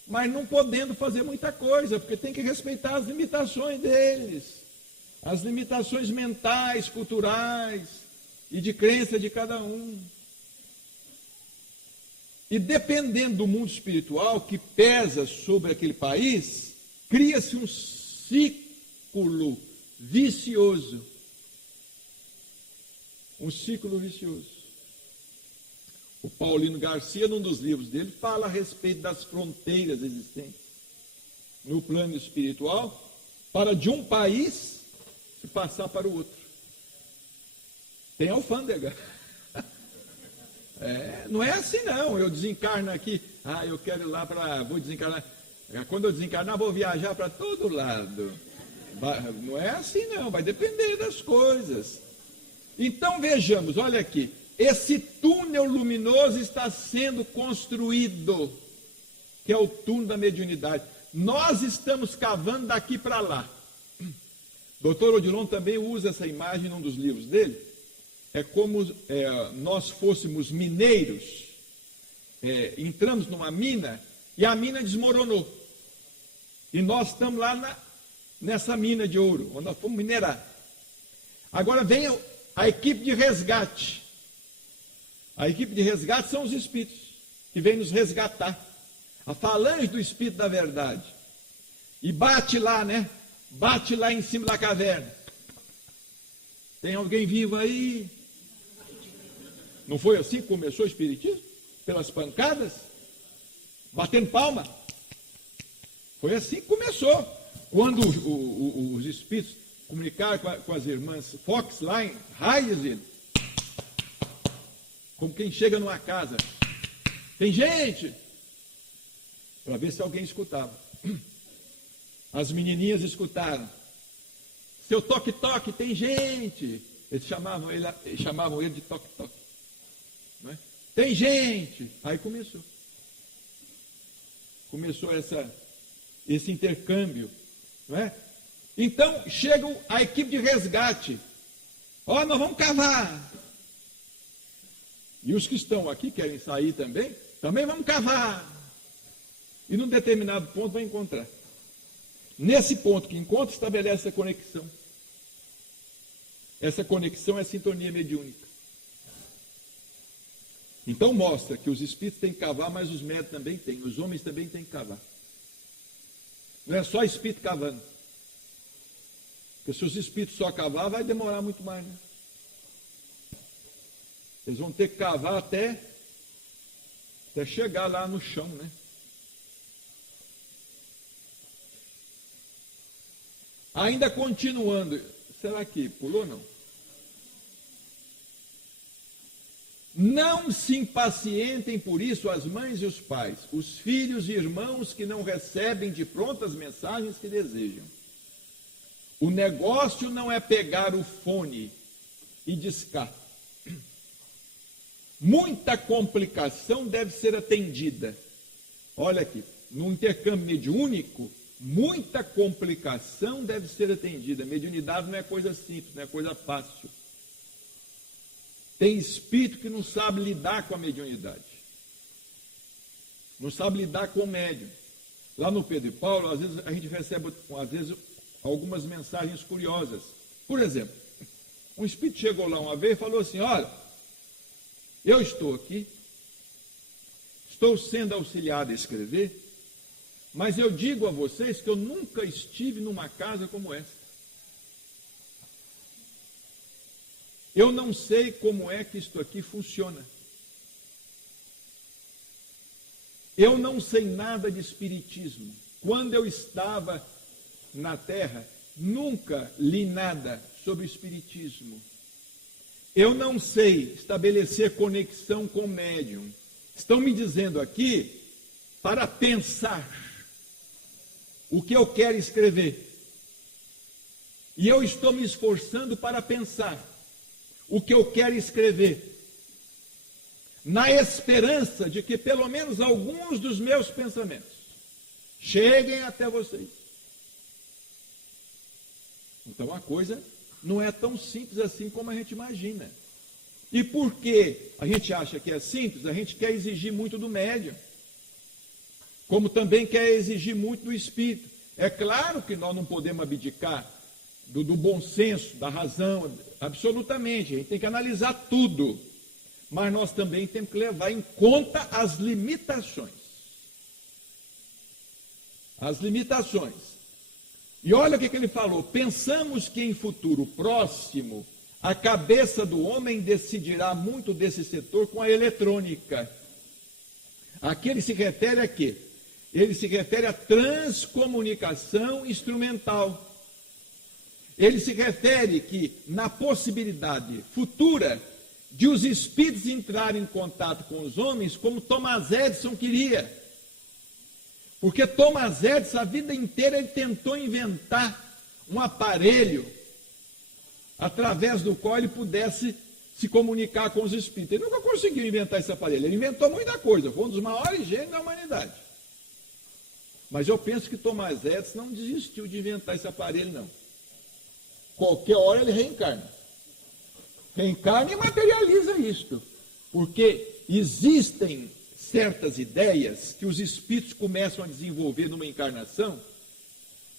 mas não podendo fazer muita coisa, porque tem que respeitar as limitações deles, as limitações mentais, culturais e de crença de cada um. E dependendo do mundo espiritual que pesa sobre aquele país, cria-se um ciclo vicioso. Um ciclo vicioso. O Paulino Garcia, num dos livros dele, fala a respeito das fronteiras existentes no plano espiritual, para de um país se passar para o outro. Tem alfândega. Não é assim não, eu desencarno aqui, eu quero ir lá vou desencarnar, quando eu desencarnar vou viajar para todo lado. Não é assim não, vai depender das coisas. Então vejamos, olha aqui, esse túnel luminoso está sendo construído, que é o túnel da mediunidade. Nós estamos cavando daqui para lá. Dr. Odilon também usa essa imagem num dos livros dele. É como nós fôssemos mineiros, entramos numa mina e a mina desmoronou. E nós estamos lá nessa mina de ouro, onde nós fomos minerar. Agora vem a equipe de resgate. A equipe de resgate são os espíritos que vêm nos resgatar. A falange do espírito da verdade. E bate lá, né? Bate lá em cima da caverna. Tem alguém vivo aí? Não foi assim que começou o espiritismo? Pelas pancadas? Batendo palma? Foi assim que começou. Quando os espíritos comunicaram com as irmãs Fox lá em Heidelberg, como quem chega numa casa, tem gente, para ver se alguém escutava. As menininhas escutaram. Seu toque-toque, tem gente. Eles chamavam ele de toque-toque. Não é? Tem gente. Aí começou. Começou esse intercâmbio. Não é? Então, chega a equipe de resgate. Nós vamos cavar. E os que estão aqui querem sair também vamos cavar. E num determinado ponto vai encontrar. Nesse ponto que encontra, estabelece a conexão. Essa conexão é a sintonia mediúnica. Então mostra que os espíritos têm que cavar, mas os médios também têm. Os homens também têm que cavar. Não é só espírito cavando. Porque se os espíritos só cavar, vai demorar muito mais, né? Eles vão ter que cavar até chegar lá no chão, né? Ainda continuando, será que pulou não? Não se impacientem por isso as mães e os pais, os filhos e irmãos que não recebem de pronto as mensagens que desejam. O negócio não é pegar o fone e discar. Muita complicação deve ser atendida. Olha aqui, no intercâmbio mediúnico, muita complicação deve ser atendida. Mediunidade não é coisa simples, não é coisa fácil. Tem espírito que não sabe lidar com a mediunidade. Não sabe lidar com o médium. Lá no Pedro e Paulo, às vezes a gente recebe algumas mensagens curiosas. Por exemplo, um espírito chegou lá uma vez e falou assim: olha, eu estou aqui, estou sendo auxiliado a escrever, mas eu digo a vocês que eu nunca estive numa casa como esta. Eu não sei como é que isto aqui funciona. Eu não sei nada de espiritismo. Quando eu estava na Terra, nunca li nada sobre espiritismo. Eu não sei estabelecer conexão com o médium. Estão me dizendo aqui para pensar o que eu quero escrever. E eu estou me esforçando para pensar o que eu quero escrever, na esperança de que pelo menos alguns dos meus pensamentos cheguem até vocês. Então a coisa não é tão simples assim como a gente imagina. E por que a gente acha que é simples? A gente quer exigir muito do médium, como também quer exigir muito do espírito. É claro que nós não podemos abdicar do bom senso, da razão, absolutamente. A gente tem que analisar tudo. Mas nós também temos que levar em conta as limitações. As limitações. E olha o que ele falou: pensamos que em futuro próximo a cabeça do homem decidirá muito desse setor com a eletrônica. Aqui ele se refere a quê? Ele se refere à transcomunicação instrumental. Ele se refere que na possibilidade futura de os espíritos entrarem em contato com os homens, como Thomas Edison queria. Porque Thomas Edison, a vida inteira, ele tentou inventar um aparelho através do qual ele pudesse se comunicar com os espíritos. Ele nunca conseguiu inventar esse aparelho. Ele inventou muita coisa, foi um dos maiores gênios da humanidade. Mas eu penso que Thomas Edison não desistiu de inventar esse aparelho, não. Qualquer hora ele reencarna. Reencarna e materializa isto. Porque existem certas ideias que os espíritos começam a desenvolver numa encarnação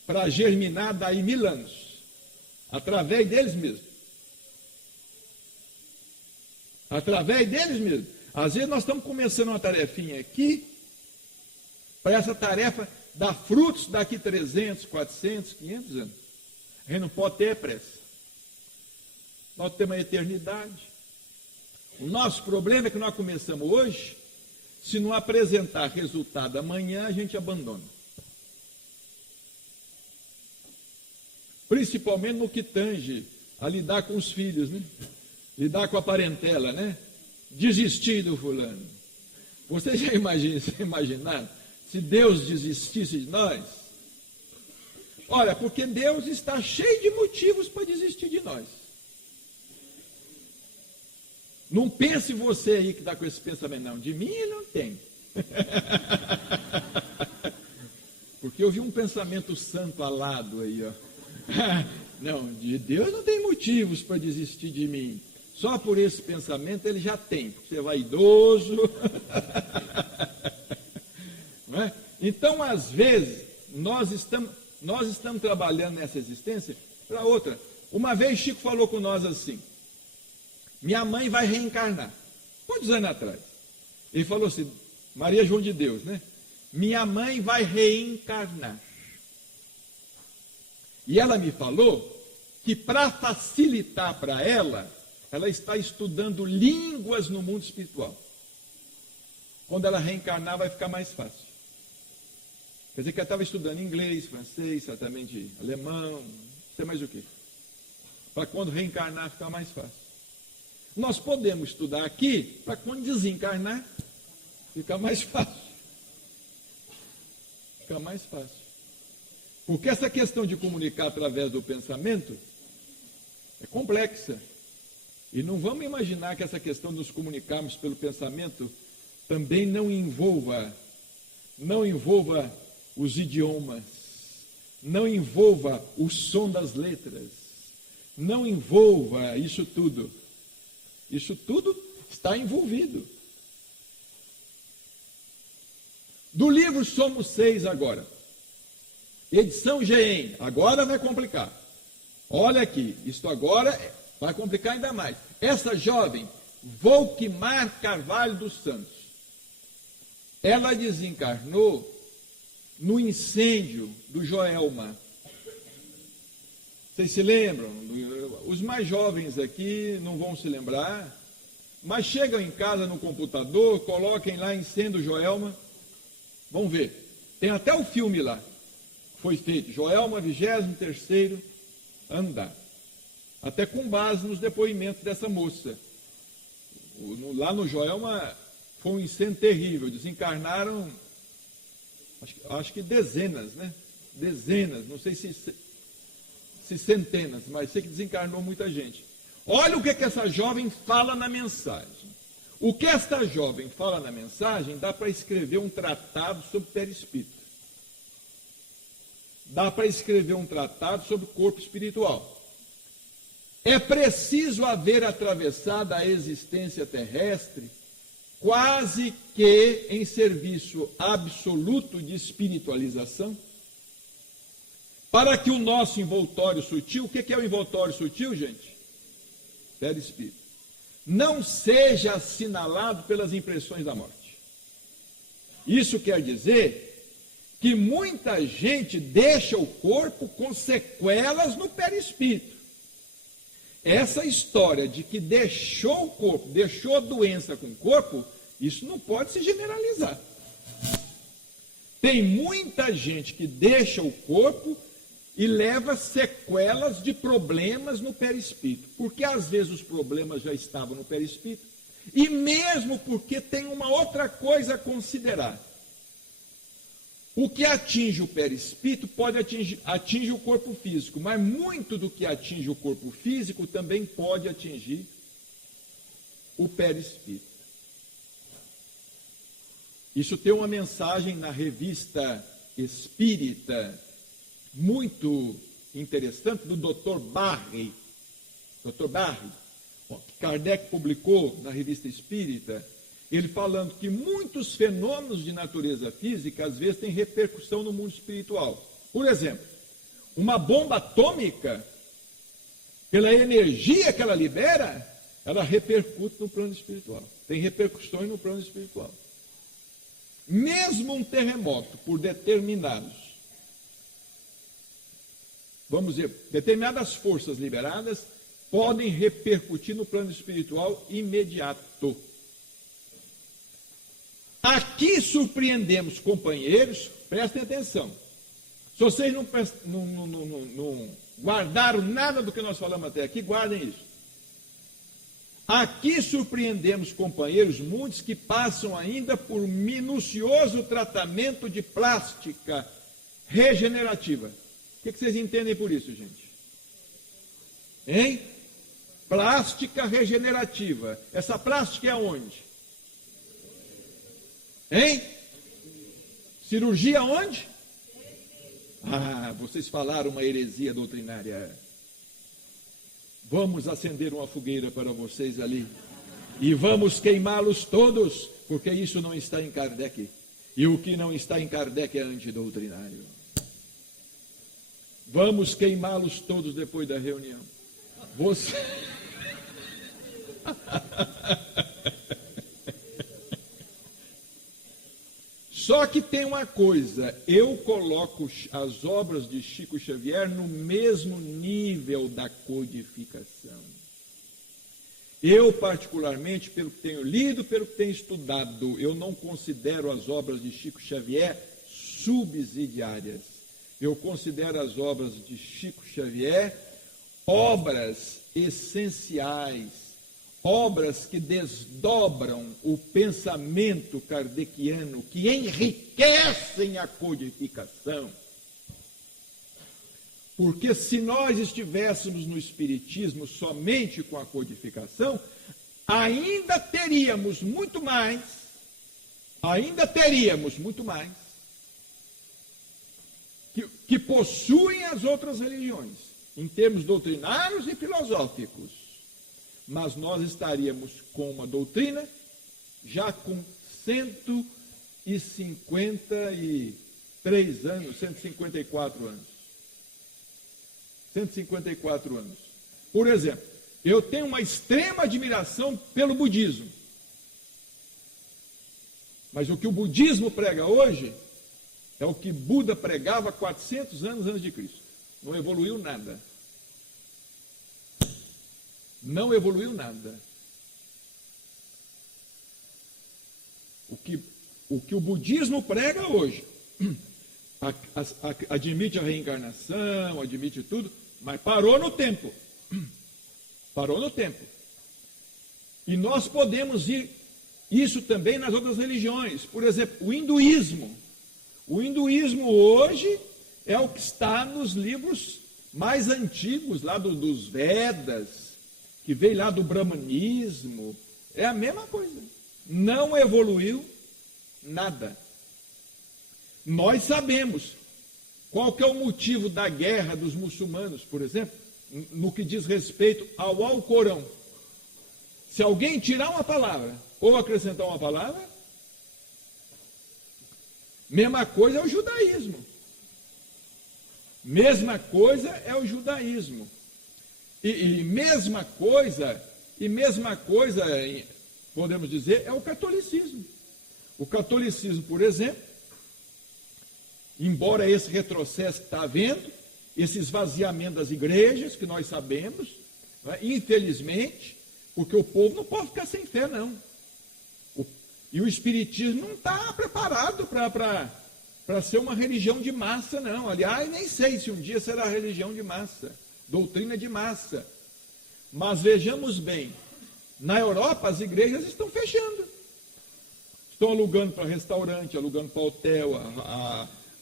para germinar daí 1000 anos. Através deles mesmos. Através deles mesmos. Às vezes nós estamos começando uma tarefinha aqui, para essa tarefa dar frutos daqui 300, 400, 500 anos. A gente não pode ter pressa. Nós temos a eternidade. O nosso problema é que nós começamos hoje, se não apresentar resultado amanhã, a gente abandona. Principalmente no que tange a lidar com os filhos, né? Lidar com a parentela, né? Desistir do fulano. Vocês já imaginaram se Deus desistisse de nós? Olha, porque Deus está cheio de motivos para desistir de nós. Não pense você aí que está com esse pensamento, não. De mim ele não tem. Porque eu vi um pensamento santo alado aí, ó. Não, de Deus não tem motivos para desistir de mim. Só por esse pensamento ele já tem, porque você é vaidoso. Não é? Então, às vezes, nós estamos trabalhando nessa existência para outra. Uma vez Chico falou com nós assim: minha mãe vai reencarnar. Quantos anos atrás? Ele falou assim, Maria João de Deus, né? Minha mãe vai reencarnar. E ela me falou que para facilitar para ela está estudando línguas no mundo espiritual. Quando ela reencarnar vai ficar mais fácil. Quer dizer que ela estava estudando inglês, francês, certamente alemão, não sei mais o quê. Para quando reencarnar ficar mais fácil. Nós podemos estudar aqui para quando desencarnar ficar mais fácil. Fica mais fácil. Porque essa questão de comunicar através do pensamento é complexa. E não vamos imaginar que essa questão de nos comunicarmos pelo pensamento também não envolva os idiomas, não envolva o som das letras, não envolva isso tudo. Isso tudo está envolvido. Do livro Somos Seis agora. Edição GEM. Agora vai complicar. Olha aqui, isto agora vai complicar ainda mais. Essa jovem, Volquimar Carvalho dos Santos, ela desencarnou no incêndio do Joelma. Vocês se lembram? Os mais jovens aqui não vão se lembrar, mas chegam em casa no computador, coloquem lá incêndio do Joelma, Vamos ver. Tem até o filme lá. Foi feito. Joelma, 23º andar. Até com base nos depoimentos dessa moça. Lá no Joelma foi um incêndio terrível. Desencarnaram, acho que dezenas, né? Dezenas, não sei se centenas, mas sei que desencarnou muita gente. Olha o que essa jovem fala na mensagem. O que esta jovem fala na mensagem dá para escrever um tratado sobre perispírito. Dá para escrever um tratado sobre o corpo espiritual. É preciso haver atravessado a existência terrestre quase que em serviço absoluto de espiritualização, para que o nosso envoltório sutil, o que é o envoltório sutil, gente? Perispírito. Não seja assinalado pelas impressões da morte. Isso quer dizer que muita gente deixa o corpo com sequelas no perispírito. Essa história de que deixou o corpo, deixou a doença com o corpo, isso não pode se generalizar. Tem muita gente que deixa o corpo e leva sequelas de problemas no perispírito, porque às vezes os problemas já estavam no perispírito, e mesmo porque tem uma outra coisa a considerar. O que atinge o perispírito pode atingir o corpo físico, mas muito do que atinge o corpo físico também pode atingir o perispírito. Isso tem uma mensagem na revista Espírita muito interessante do Dr. Barry. Dr. Barry, que Kardec publicou na revista Espírita, ele falando que muitos fenômenos de natureza física às vezes têm repercussão no mundo espiritual. Por exemplo, uma bomba atômica, pela energia que ela libera, ela repercute no plano espiritual. Tem repercussões no plano espiritual. Mesmo um terremoto, por determinadas forças liberadas, podem repercutir no plano espiritual imediato. Aqui surpreendemos companheiros, prestem atenção. Se vocês não guardaram nada do que nós falamos até aqui, guardem isso. Aqui surpreendemos companheiros, muitos que passam ainda por minucioso tratamento de plástica regenerativa. O que vocês entendem por isso, gente? Hein? Plástica regenerativa. Essa plástica é onde? Hein? Cirurgia onde? Ah, vocês falaram uma heresia doutrinária. Vamos acender uma fogueira para vocês ali. E vamos queimá-los todos, porque isso não está em Kardec. E o que não está em Kardec é antidoutrinário. Vamos queimá-los todos depois da reunião. Você... Só que tem uma coisa, eu coloco as obras de Chico Xavier no mesmo nível da codificação. Eu, particularmente, pelo que tenho lido, pelo que tenho estudado, eu não considero as obras de Chico Xavier subsidiárias. Eu considero as obras de Chico Xavier obras essenciais, obras que desdobram o pensamento kardeciano, que enriquecem a codificação. Porque se nós estivéssemos no Espiritismo somente com a codificação, ainda teríamos muito mais, que possuem as outras religiões, em termos doutrinários e filosóficos. Mas nós estaríamos com uma doutrina já com 153 anos, 154 anos. 154 anos. Por exemplo, eu tenho uma extrema admiração pelo budismo. Mas o que o budismo prega hoje é o que Buda pregava 400 anos antes de Cristo. Não evoluiu nada. Não evoluiu nada. O que O que o budismo prega hoje, admite a reencarnação, admite tudo, mas parou no tempo. Parou no tempo. E nós podemos ir isso também nas outras religiões. Por exemplo, o hinduísmo. O hinduísmo hoje é o que está nos livros mais antigos, lá dos Vedas, que veio lá do brahmanismo. É a mesma coisa. Não evoluiu nada. Nós sabemos qual que é o motivo da guerra dos muçulmanos, por exemplo, no que diz respeito ao Alcorão. Se alguém tirar uma palavra ou acrescentar uma palavra, mesma coisa é o judaísmo. Mesma coisa é o judaísmo. E mesma coisa, podemos dizer, é o catolicismo. O catolicismo, por exemplo, embora esse retrocesso que está havendo, esse esvaziamento das igrejas, que nós sabemos, né, infelizmente, porque o povo não pode ficar sem fé, não. E o espiritismo não está preparado para ser uma religião de massa, não. Aliás, nem sei se um dia será religião de massa, doutrina de massa. Mas vejamos bem, na Europa as igrejas estão fechando. Estão alugando para restaurante, alugando para hotel,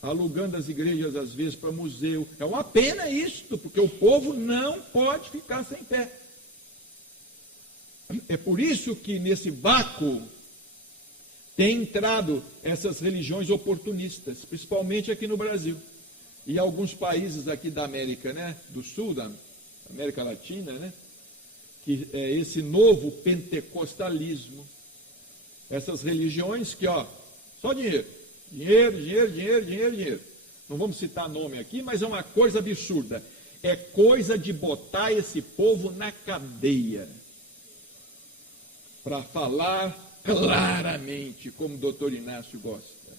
alugando as igrejas às vezes para museu. É uma pena isto, porque o povo não pode ficar sem fé. É por isso que nesse vácuo tem entrado essas religiões oportunistas, principalmente aqui no Brasil. E alguns países aqui da América, né, do Sul, da América Latina, né, que é esse novo pentecostalismo. Essas religiões que, só dinheiro. Dinheiro. Não vamos citar nome aqui, mas é uma coisa absurda. É coisa de botar esse povo na cadeia. Para falar claramente, como o doutor Inácio gosta.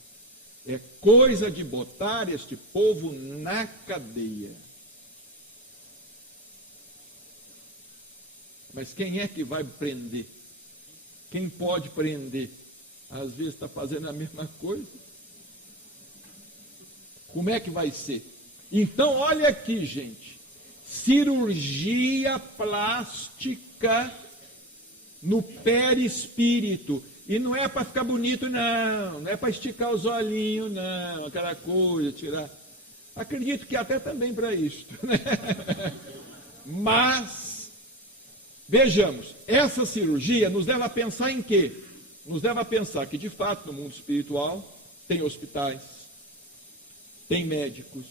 É coisa de botar este povo na cadeia. Mas quem é que vai prender? Quem pode prender? Às vezes está fazendo a mesma coisa. Como é que vai ser? Então, olha aqui, gente. Cirurgia plástica no perispírito. E não é para ficar bonito, não. Não é para esticar os olhinhos, não. Aquela coisa, tirar. Acredito que até também para isto, né? Mas, vejamos, essa cirurgia nos leva a pensar em quê? Nos leva a pensar que, de fato, no mundo espiritual, tem hospitais, tem médicos,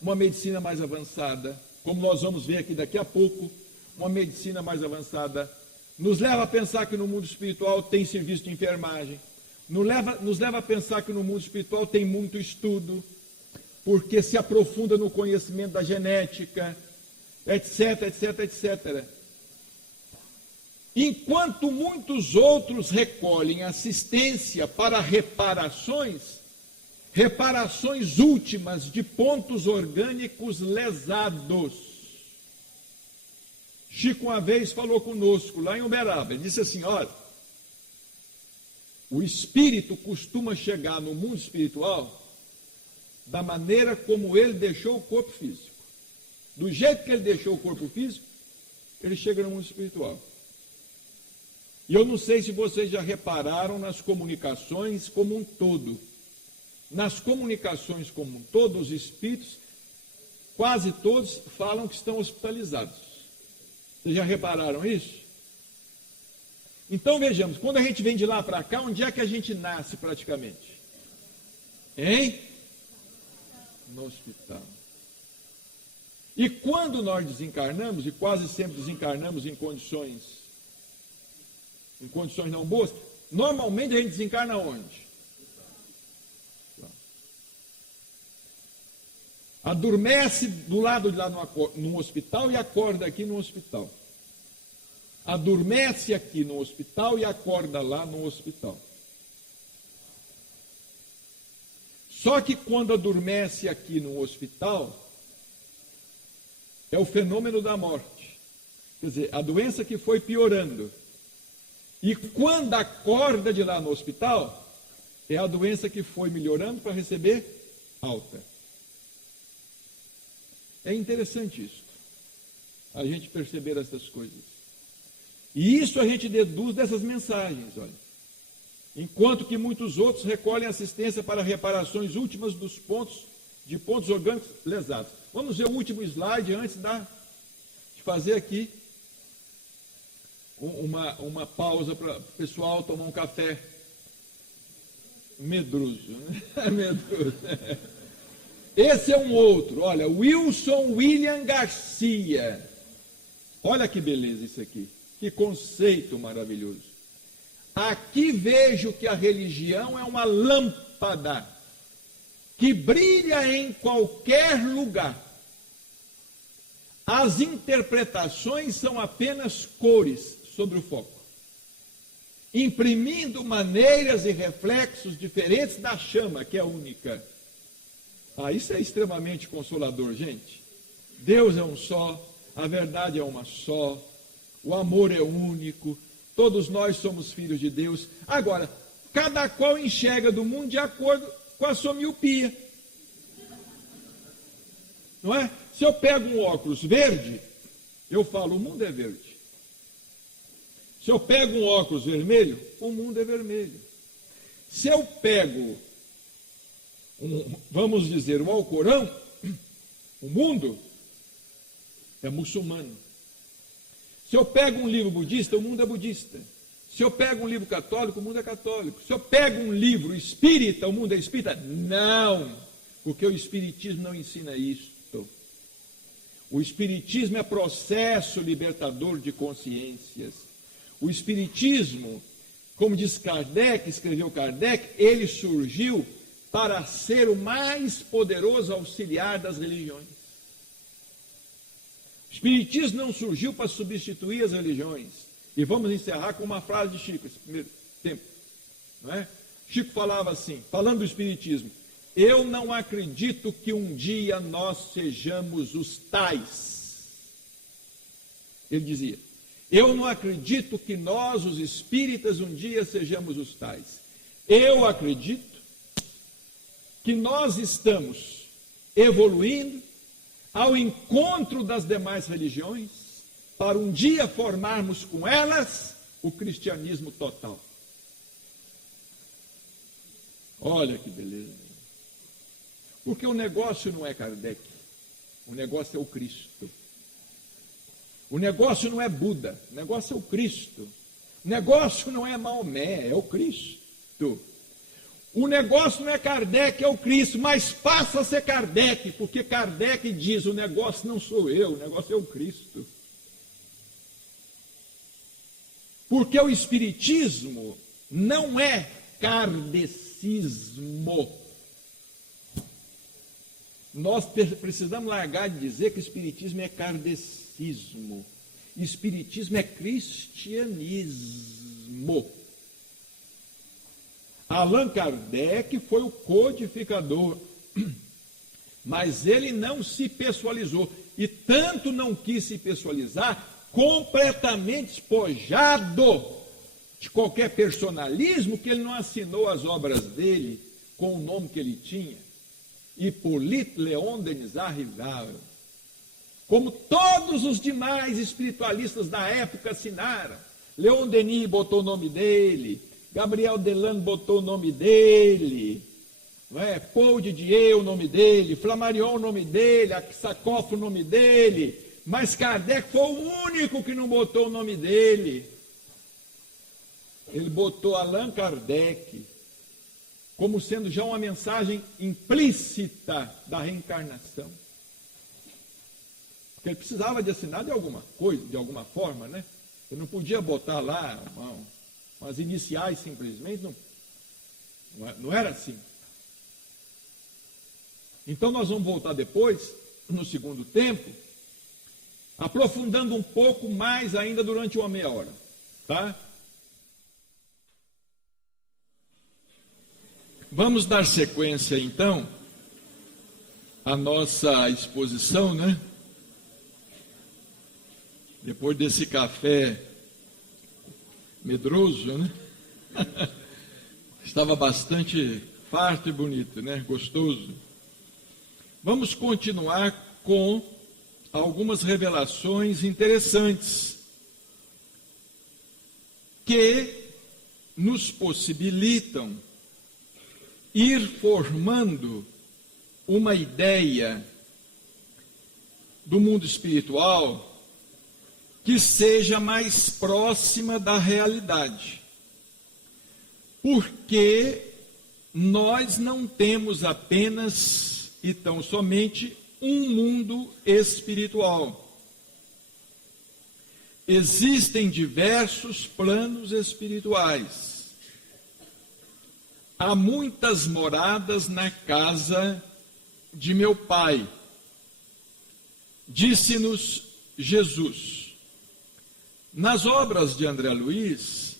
uma medicina mais avançada, como nós vamos ver aqui daqui a pouco, uma medicina mais avançada. Nos leva a pensar que no mundo espiritual tem serviço de enfermagem. Nos leva a pensar que no mundo espiritual tem muito estudo, porque se aprofunda no conhecimento da genética, etc, etc, etc. Enquanto muitos outros recolhem assistência para reparações últimas de pontos orgânicos lesados. Chico uma vez falou conosco lá em Uberaba, ele disse assim, olha, o espírito costuma chegar no mundo espiritual da maneira como ele deixou o corpo físico. Do jeito que ele deixou o corpo físico, ele chega no mundo espiritual. E eu não sei se vocês já repararam nas comunicações como um todo. Nas comunicações como um todo, os espíritos, quase todos falam que estão hospitalizados. Vocês já repararam isso? Então vejamos, quando a gente vem de lá para cá, onde é que a gente nasce praticamente? Hein? No hospital. E quando nós desencarnamos, e quase sempre desencarnamos em condições não boas, normalmente a gente desencarna onde? Adormece do lado de lá num hospital e acorda aqui no hospital. Adormece aqui no hospital e acorda lá no hospital. Só que quando adormece aqui no hospital, é o fenômeno da morte. Quer dizer, a doença que foi piorando. E quando acorda de lá no hospital, É a doença que foi melhorando para receber alta. É interessante isso, a gente perceber essas coisas. E isso a gente deduz dessas mensagens, olha. Enquanto que muitos outros recolhem assistência para reparações últimas dos pontos orgânicos lesados. Vamos ver o último slide antes de fazer aqui uma pausa para o pessoal tomar um café medroso, né? Medroso. Esse é um outro, olha, William Garcia. Olha que beleza isso aqui, que conceito maravilhoso. Aqui vejo que a religião é uma lâmpada que brilha em qualquer lugar. As interpretações são apenas cores sobre o foco, imprimindo maneiras e reflexos diferentes da chama, que é única. Isso é extremamente consolador, gente. Deus é um só, a verdade é uma só, o amor é único, todos nós somos filhos de Deus. Agora, cada qual enxerga do mundo de acordo com a sua miopia. Não é? Se eu pego um óculos verde, eu falo, o mundo é verde. Se eu pego um óculos vermelho, o mundo é vermelho. Se eu pego, vamos dizer, um Alcorão, o mundo é muçulmano. Se eu pego um livro budista, o mundo é budista. Se eu pego um livro católico, o mundo é católico. Se eu pego um livro espírita, o mundo é espírita? Não, porque o espiritismo não ensina isto. O espiritismo é processo libertador de consciências. O espiritismo, como diz Kardec, escreveu Kardec, ele surgiu para ser o mais poderoso auxiliar das religiões. O espiritismo não surgiu para substituir as religiões. E vamos encerrar com uma frase de Chico, esse primeiro tempo. Não é? Chico falava assim, falando do espiritismo, eu não acredito que um dia nós sejamos os tais. Ele dizia, eu não acredito que nós, os espíritas, um dia sejamos os tais. Eu acredito que nós estamos evoluindo ao encontro das demais religiões para um dia formarmos com elas o cristianismo total. Olha que beleza. Porque o negócio não é Kardec, o negócio é o Cristo. O negócio não é Buda, o negócio é o Cristo. O negócio não é Maomé, é o Cristo. O negócio não é Kardec, é o Cristo, mas passa a ser Kardec, porque Kardec diz, o negócio não sou eu, o negócio é o Cristo. Porque o espiritismo não é kardecismo. Nós precisamos largar de dizer que o espiritismo é kardecismo. Espiritismo é cristianismo. Allan Kardec foi o codificador, mas ele não se pessoalizou, e tanto não quis se pessoalizar, completamente despojado de qualquer personalismo, que ele não assinou as obras dele com o nome que ele tinha, Hippolyte Léon Denis Rival, como todos os demais espiritualistas da época assinaram. Leon Denis botou o nome dele, Gabriel Delan botou o nome dele, não é? Paul Didier o nome dele, Flammarion o nome dele, Aksakov o nome dele, mas Kardec foi o único que não botou o nome dele. Ele botou Allan Kardec, como sendo já uma mensagem implícita da reencarnação. Porque ele precisava de assinar de alguma coisa, de alguma forma, né? Ele não podia botar lá umas iniciais simplesmente, não era assim. Então nós vamos voltar depois, no segundo tempo, aprofundando um pouco mais ainda durante uma meia hora, tá? Vamos dar sequência, então, à nossa exposição, né? Depois desse café medroso, né? Estava bastante farto e bonito, né? Gostoso. Vamos continuar com algumas revelações interessantes que nos possibilitam ir formando uma ideia do mundo espiritual que seja mais próxima da realidade. Porque nós não temos apenas e tão somente um mundo espiritual. Existem diversos planos espirituais. Há muitas moradas na casa de meu Pai, disse-nos Jesus. Nas obras de André Luiz,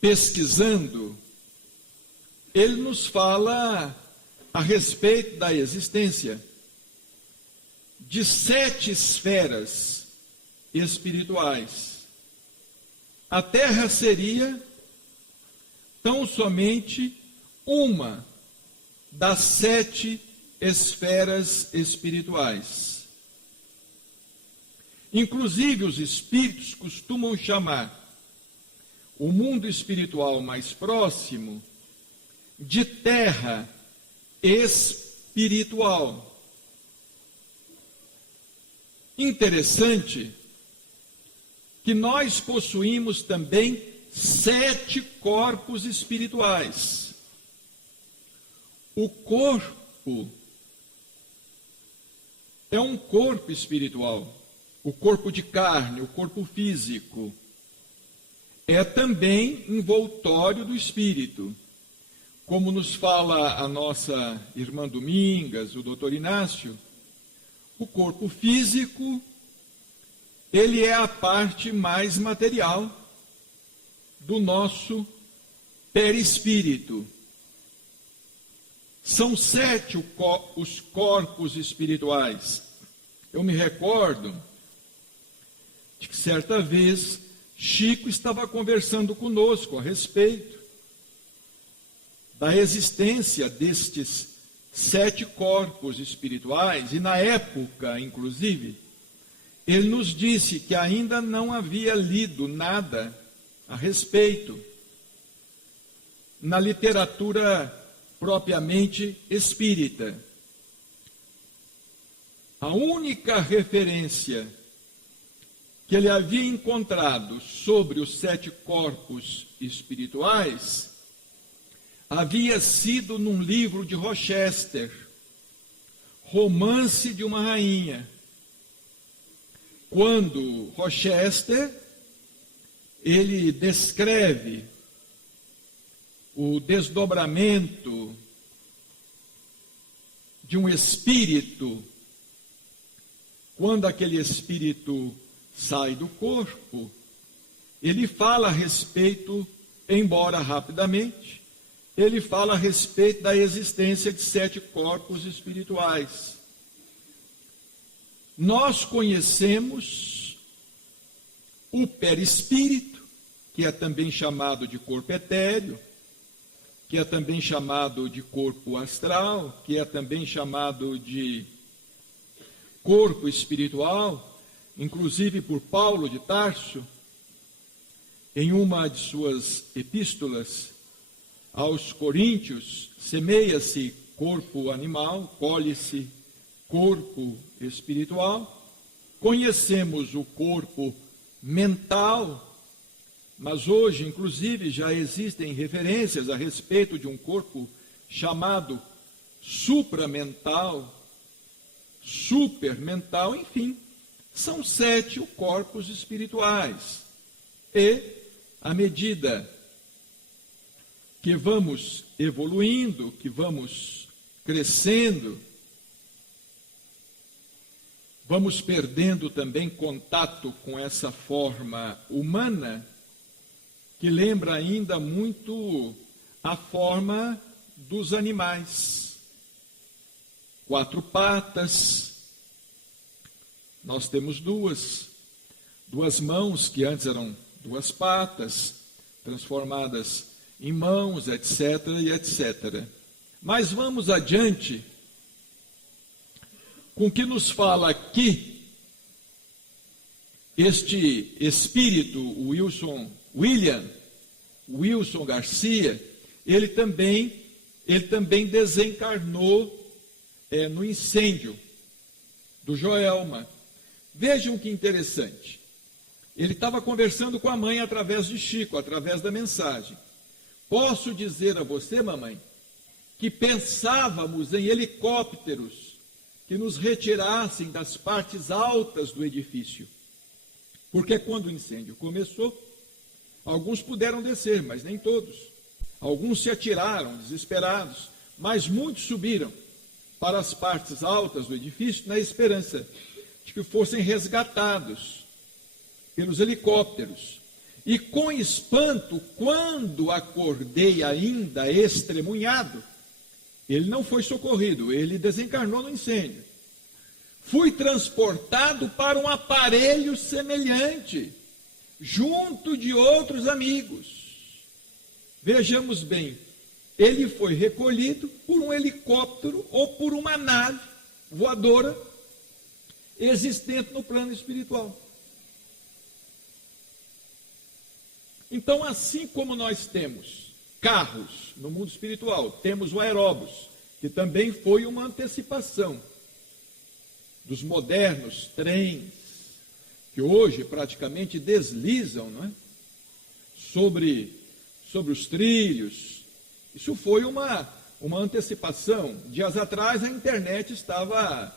pesquisando, ele nos fala a respeito da existência de 7 esferas espirituais. A Terra seria tão somente uma das 7 esferas espirituais. Inclusive, os espíritos costumam chamar o mundo espiritual mais próximo de terra espiritual. Interessante que nós possuímos também 7 corpos espirituais. O corpo é um corpo espiritual, o corpo de carne, o corpo físico. É também envoltório do espírito. Como nos fala a nossa irmã Domingas, o doutor Inácio, o corpo físico, ele é a parte mais material do nosso perispírito. São 7 os corpos espirituais. Eu me recordo de que certa vez Chico estava conversando conosco a respeito da existência destes 7 corpos espirituais, e na época, inclusive, ele nos disse que ainda não havia lido nada a respeito na literatura propriamente espírita. A única referência que ele havia encontrado sobre os 7 corpos espirituais havia sido num livro de Rochester, Romance de uma Rainha, quando Rochester ele descreve o desdobramento de um espírito, quando aquele espírito sai do corpo, ele fala a respeito, embora rapidamente, ele fala a respeito da existência de 7 corpos espirituais. Nós conhecemos o perispírito, que é também chamado de corpo etéreo, que é também chamado de corpo astral, que é também chamado de corpo espiritual, inclusive por Paulo de Tarso, em uma de suas epístolas aos Coríntios, semeia-se corpo animal, colhe-se corpo espiritual. Conhecemos o corpo mental, mas hoje, inclusive, já existem referências a respeito de um corpo chamado supramental, supermental, enfim, são 7 os corpos espirituais. E, à medida que vamos evoluindo, que vamos crescendo, vamos perdendo também contato com essa forma humana, que lembra ainda muito a forma dos animais. 4 patas, nós temos duas mãos que antes eram 2 patas, transformadas em mãos, etc. e etc. Mas vamos adiante com o que nos fala aqui este espírito, William Wilson Garcia. Ele também desencarnou no incêndio do Joelma. Vejam que interessante. Ele estava conversando com a mãe através de Chico, através da mensagem. Posso dizer a você, mamãe, que pensávamos em helicópteros que nos retirassem das partes altas do edifício. Porque quando o incêndio começou, alguns puderam descer, mas nem todos. Alguns se atiraram, desesperados, mas muitos subiram para as partes altas do edifício na esperança de que fossem resgatados pelos helicópteros. E com espanto, quando acordei ainda estremunhado, ele não foi socorrido, ele desencarnou no incêndio. Fui transportado para um aparelho semelhante, junto de outros amigos. Vejamos bem, ele foi recolhido por um helicóptero ou por uma nave voadora existente no plano espiritual. Então, assim como nós temos carros no mundo espiritual, temos o aeróbus, que também foi uma antecipação dos modernos trens, que hoje praticamente deslizam, não é? sobre os trilhos. Isso foi uma antecipação. Dias atrás a internet estava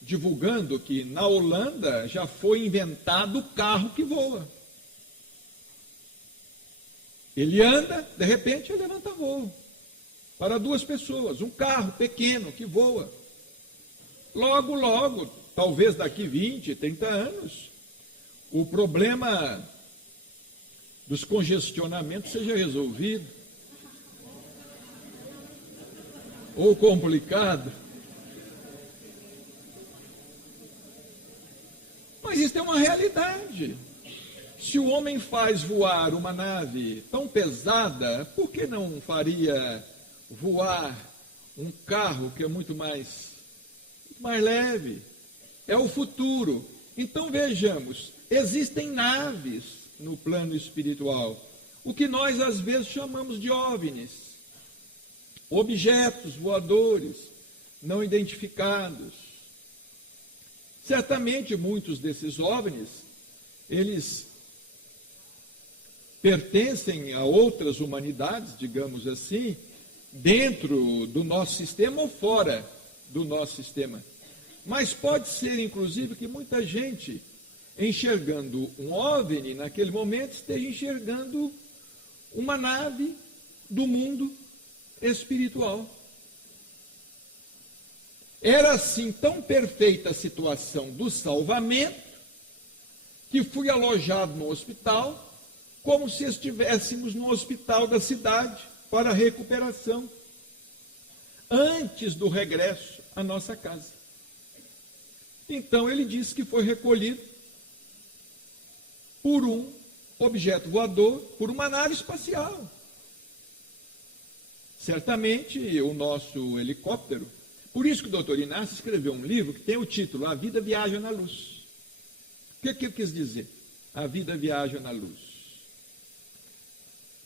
divulgando que na Holanda já foi inventado o carro que voa. Ele anda, de repente ele levanta voo para 2 pessoas, um carro pequeno que voa. Logo, logo, talvez daqui 20, 30 anos, o problema dos congestionamentos seja resolvido. Ou complicado. Mas isso é uma realidade. Se o homem faz voar uma nave tão pesada, por que não faria voar um carro que é muito mais leve? É o futuro. Então vejamos, existem naves no plano espiritual, o que nós às vezes chamamos de OVNIs, objetos voadores não identificados. Certamente muitos desses OVNIs, eles pertencem a outras humanidades, digamos assim, dentro do nosso sistema ou fora do nosso sistema. Mas pode ser, inclusive, que muita gente, enxergando um OVNI, naquele momento, esteja enxergando uma nave do mundo espiritual. Era assim tão perfeita a situação do salvamento, que fui alojado no hospital, como se estivéssemos no hospital da cidade, para recuperação, antes do regresso à nossa casa. Então ele disse que foi recolhido por um objeto voador, por uma nave espacial. Certamente o nosso helicóptero. Por isso que o doutor Inácio escreveu um livro que tem o título A Vida Viaja na Luz. O que ele quis dizer? A vida viaja na luz.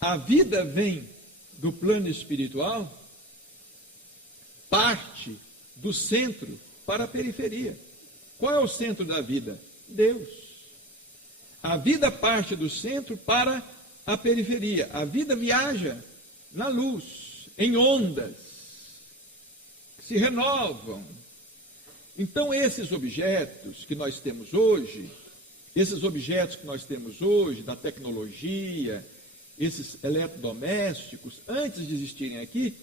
A vida vem do plano espiritual, parte do centro para a periferia. Qual é o centro da vida? Deus. A vida parte do centro para a periferia. A vida viaja na luz, em ondas, que se renovam. Então, esses objetos que nós temos hoje, da tecnologia, esses eletrodomésticos, antes de existirem aqui,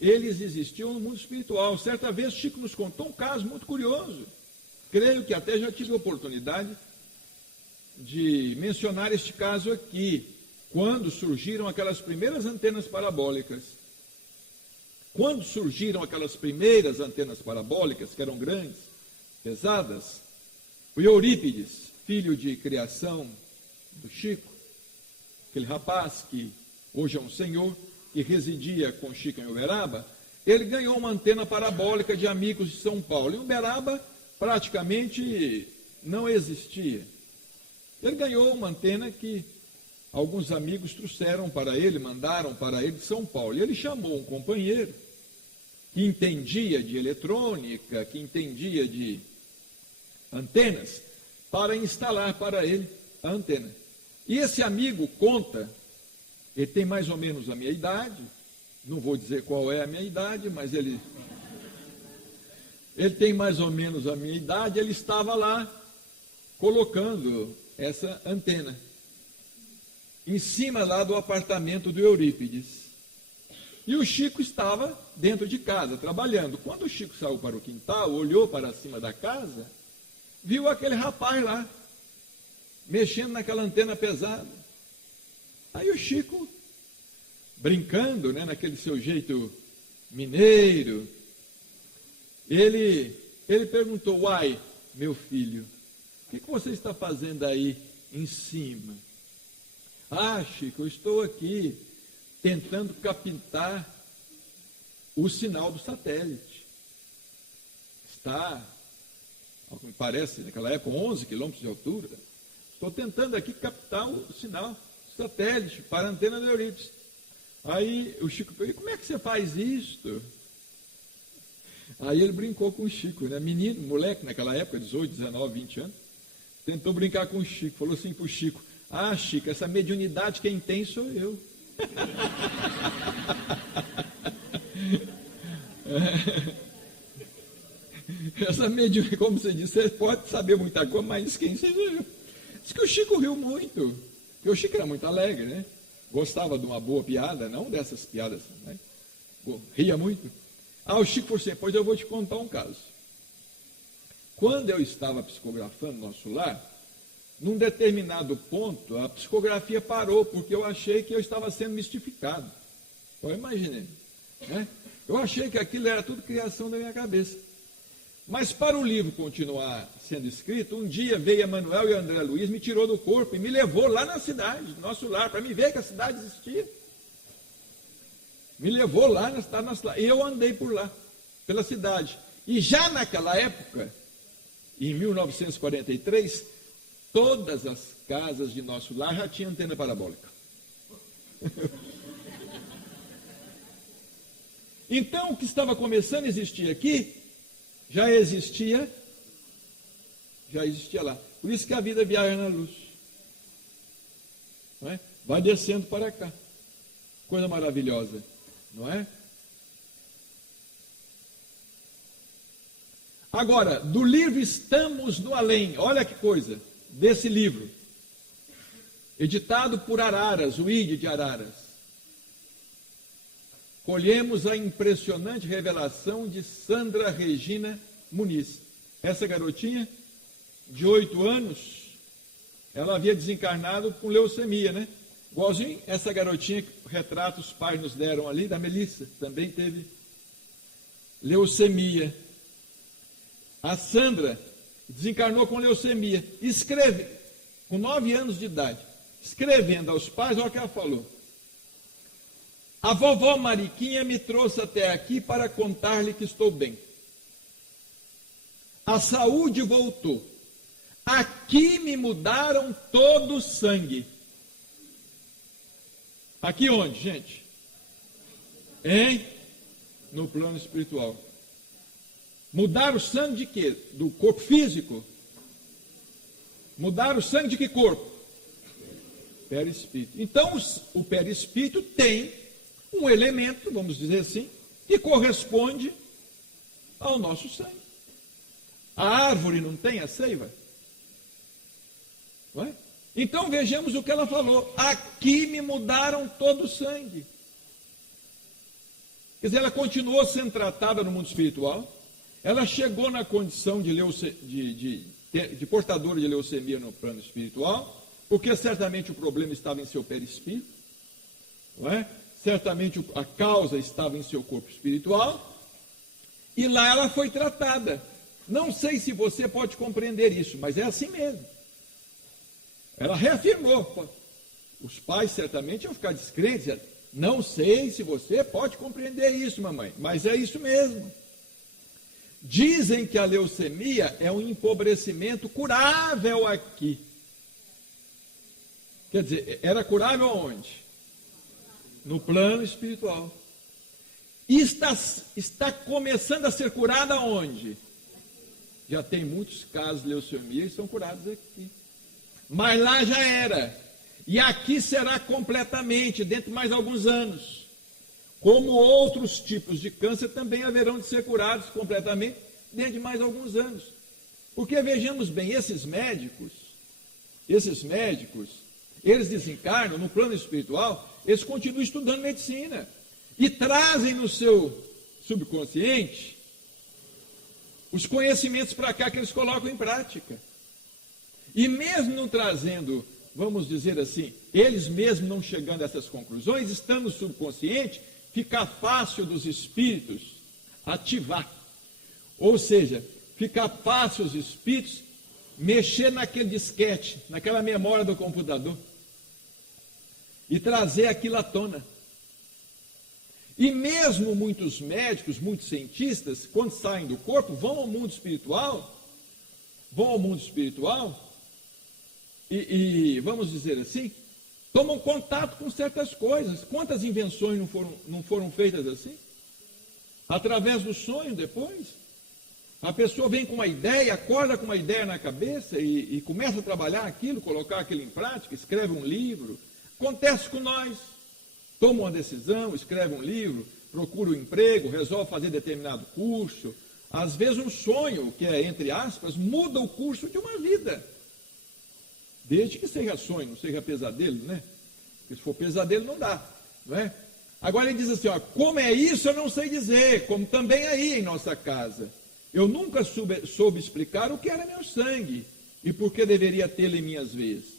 eles existiam no mundo espiritual. Certa vez, Chico nos contou um caso muito curioso. Creio que até já tive a oportunidade de mencionar este caso aqui, quando surgiram aquelas primeiras antenas parabólicas. Quando surgiram aquelas primeiras antenas parabólicas, que eram grandes, pesadas, o Eurípides, filho de criação do Chico, aquele rapaz que hoje é um senhor, que residia com Chico em Uberaba, ele ganhou uma antena parabólica de Amigos de São Paulo. Em Uberaba, praticamente não existia. Ele ganhou uma antena que alguns amigos trouxeram para ele, mandaram para ele de São Paulo. E ele chamou um companheiro que entendia de eletrônica, que entendia de antenas, para instalar para ele a antena. E esse amigo conta, ele tem mais ou menos a minha idade, não vou dizer qual é a minha idade, mas ele tem mais ou menos a minha idade, ele estava lá colocando essa antena em cima lá do apartamento do Eurípides. E o Chico estava dentro de casa, trabalhando. Quando o Chico saiu para o quintal, olhou para cima da casa, viu aquele rapaz lá, mexendo naquela antena pesada. Aí o Chico, brincando, né, naquele seu jeito mineiro, ele perguntou: uai, meu filho, o que você está fazendo aí em cima? Ah, Chico, eu estou aqui tentando captar o sinal do satélite. Está, ao que me parece, naquela época, 11 quilômetros de altura. Estou tentando aqui captar o sinal do satélite para a antena do Eurípides. Aí o Chico perguntou: como é que você faz isto? Aí ele brincou com o Chico, né? Menino, moleque, naquela época, 18, 19, 20 anos, tentou brincar com o Chico, falou assim para o Chico: ah, Chico, essa mediunidade quem tem sou eu. Essa mediunidade, como você disse, você pode saber muita coisa, mas quem seja eu. Diz que o Chico riu muito, porque o Chico era muito alegre, né? Gostava de uma boa piada, não dessas piadas, né? Ria muito. Ah, o Chico falou assim: pois eu vou te contar um caso. Quando eu estava psicografando nosso lar, num determinado ponto, a psicografia parou, porque eu achei que eu estava sendo mistificado. Eu imaginei, né? Eu achei que aquilo era tudo criação da minha cabeça. Mas para o livro continuar sendo escrito, um dia veio Emanuel e André Luiz, me tirou do corpo e me levou lá na cidade, no nosso lar, para me ver que a cidade existia. Me levou lá na cidade, e eu andei por lá, pela cidade. E já naquela época, em 1943, todas as casas de nosso lar já tinham antena parabólica. Então, o que estava começando a existir aqui, já existia lá. Por isso que a vida viaja na luz. Não é? Vai descendo para cá. Coisa maravilhosa, não é? Agora, do livro Estamos no Além, olha que coisa, desse livro, editado por Araras, o ID de Araras, colhemos a impressionante revelação de Sandra Regina Muniz. Essa garotinha, de 8 anos, ela havia desencarnado com leucemia, né? Igualzinho essa garotinha que o retrato os pais nos deram ali, da Melissa, também teve leucemia. A Sandra desencarnou com leucemia. Escreve, com 9 anos de idade, escrevendo aos pais, olha o que ela falou: a vovó Mariquinha me trouxe até aqui para contar-lhe que estou bem. A saúde voltou. Aqui me mudaram todo o sangue. Aqui onde, gente? No plano espiritual. Mudar o sangue de quê? Do corpo físico? Mudar o sangue de que corpo? Perispírito. Então, o perispírito tem um elemento, vamos dizer assim, que corresponde ao nosso sangue. A árvore não tem a seiva? Não é? Então vejamos o que ela falou: aqui me mudaram todo o sangue. Quer dizer, ela continuou sendo tratada no mundo espiritual, ela chegou na condição de portadora de leucemia no plano espiritual, porque certamente o problema estava em seu perispírito, não é? Certamente a causa estava em seu corpo espiritual, e lá ela foi tratada. Não sei se você pode compreender isso, mas é assim mesmo. Ela reafirmou: Os pais certamente iam ficar descrentes. Não sei se você pode compreender isso, mamãe, mas é isso mesmo. Dizem que a leucemia é um empobrecimento curável aqui. Quer dizer, era curável aonde? No plano espiritual. E está começando a ser curada aonde? Já tem muitos casos de leucemia e são curados aqui. Mas lá já era. E aqui será completamente, dentro de mais alguns anos. Como outros tipos de câncer também haverão de ser curados completamente dentro de mais alguns anos. Porque vejamos bem, esses médicos, eles desencarnam no plano espiritual, eles continuam estudando medicina e trazem no seu subconsciente os conhecimentos para cá que eles colocam em prática. E mesmo não trazendo, vamos dizer assim, eles mesmos não chegando a essas conclusões, estando no subconsciente, fica fácil dos espíritos ativar. Ou seja, fica fácil os espíritos mexer naquele disquete, naquela memória do computador e trazer aquilo à tona. E mesmo muitos médicos, muitos cientistas, quando saem do corpo, vão ao mundo espiritual, e vamos dizer assim, tomam contato com certas coisas. Quantas invenções não foram feitas assim? Através do sonho depois. A pessoa vem com uma ideia, acorda com uma ideia na cabeça e começa a trabalhar aquilo, colocar aquilo em prática, escreve um livro. Acontece com nós. Toma uma decisão, escreve um livro, procura um emprego, resolve fazer determinado curso. Às vezes um sonho, que é entre aspas, muda o curso de uma vida. Desde que seja sonho, não seja pesadelo, né? Porque se for pesadelo não dá, não é? Agora ele diz assim, ó, como é isso eu não sei dizer, como também aí em nossa casa. Eu nunca soube explicar o que era meu sangue e por que deveria tê-lo em minhas veias.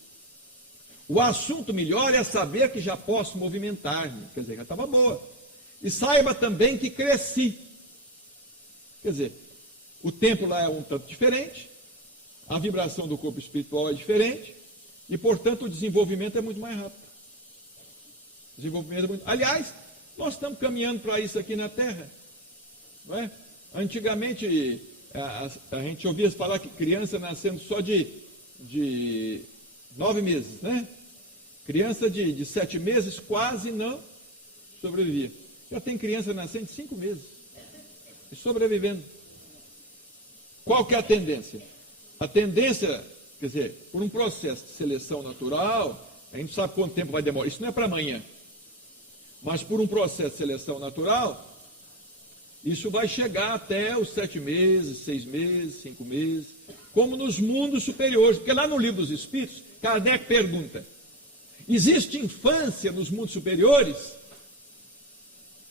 O assunto melhor é saber que já posso movimentar-me, quer dizer, já estava boa. E saiba também que cresci. Quer dizer, o tempo lá é um tanto diferente, a vibração do corpo espiritual é diferente, e, portanto, o desenvolvimento é muito mais rápido. Aliás, nós estamos caminhando para isso aqui na Terra. Não é? Antigamente, a gente ouvia falar que criança nascendo só de 9 meses, né? Criança de 7 meses quase não sobrevivia. Já tem criança nascendo de 5 meses e sobrevivendo. Qual que é a tendência? A tendência, quer dizer, por um processo de seleção natural, a gente sabe quanto tempo vai demorar, isso não é para amanhã, mas por um processo de seleção natural, isso vai chegar até os 7 meses, 6 meses, 5 meses, como nos mundos superiores, porque lá no Livro dos Espíritos, Kardec pergunta, existe infância nos mundos superiores?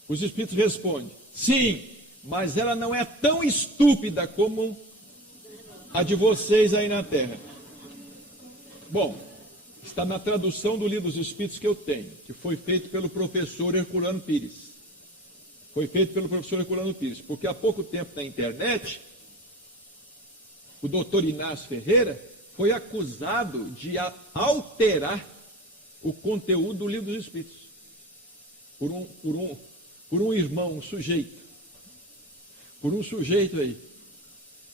Os Espíritos respondem, sim, mas ela não é tão estúpida como a de vocês aí na Terra. Bom, está na tradução do Livro dos Espíritos que eu tenho, que foi feito pelo professor Herculano Pires. Porque há pouco tempo na internet, o doutor Inácio Ferreira foi acusado de alterar o conteúdo do Livro dos Espíritos. Por um irmão, um sujeito. Por um sujeito aí.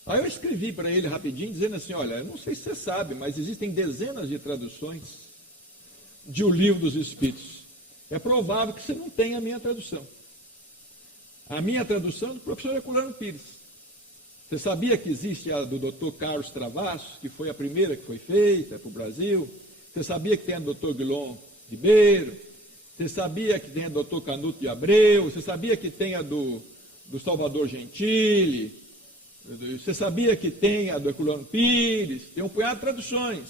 Aí eu escrevi para ele rapidinho, dizendo assim, olha, eu não sei se você sabe, mas existem dezenas de traduções de O Livro dos Espíritos. É provável que você não tenha a minha tradução. A minha tradução é do professor Herculano Pires. Você sabia que existe a do Dr. Carlos Travassos, que foi a primeira que foi feita para o Brasil? Você sabia que tem a do Dr. Guilom Ribeiro? Você sabia que tem a do Dr. Canuto de Abreu? Você sabia que tem a do Salvador Gentili? Você sabia que tem a do Herculano Pires? Tem um punhado de traduções.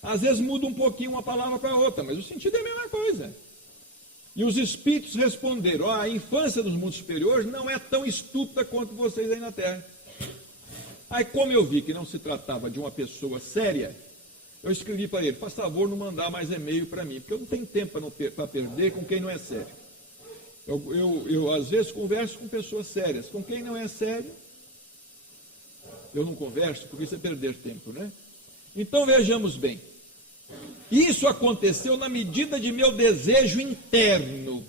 Às vezes muda um pouquinho uma palavra para outra, mas o sentido é a mesma coisa. E os espíritos responderam, a infância dos mundos superiores não é tão estúpida quanto vocês aí na Terra. Aí como eu vi que não se tratava de uma pessoa séria, eu escrevi para ele, faz favor não mandar mais e-mail para mim, porque eu não tenho tempo para perder com quem não é sério. Eu às vezes converso com pessoas sérias, com quem não é sério, eu não converso, porque isso é perder tempo, né? Então vejamos bem, Isso aconteceu na medida de meu desejo interno.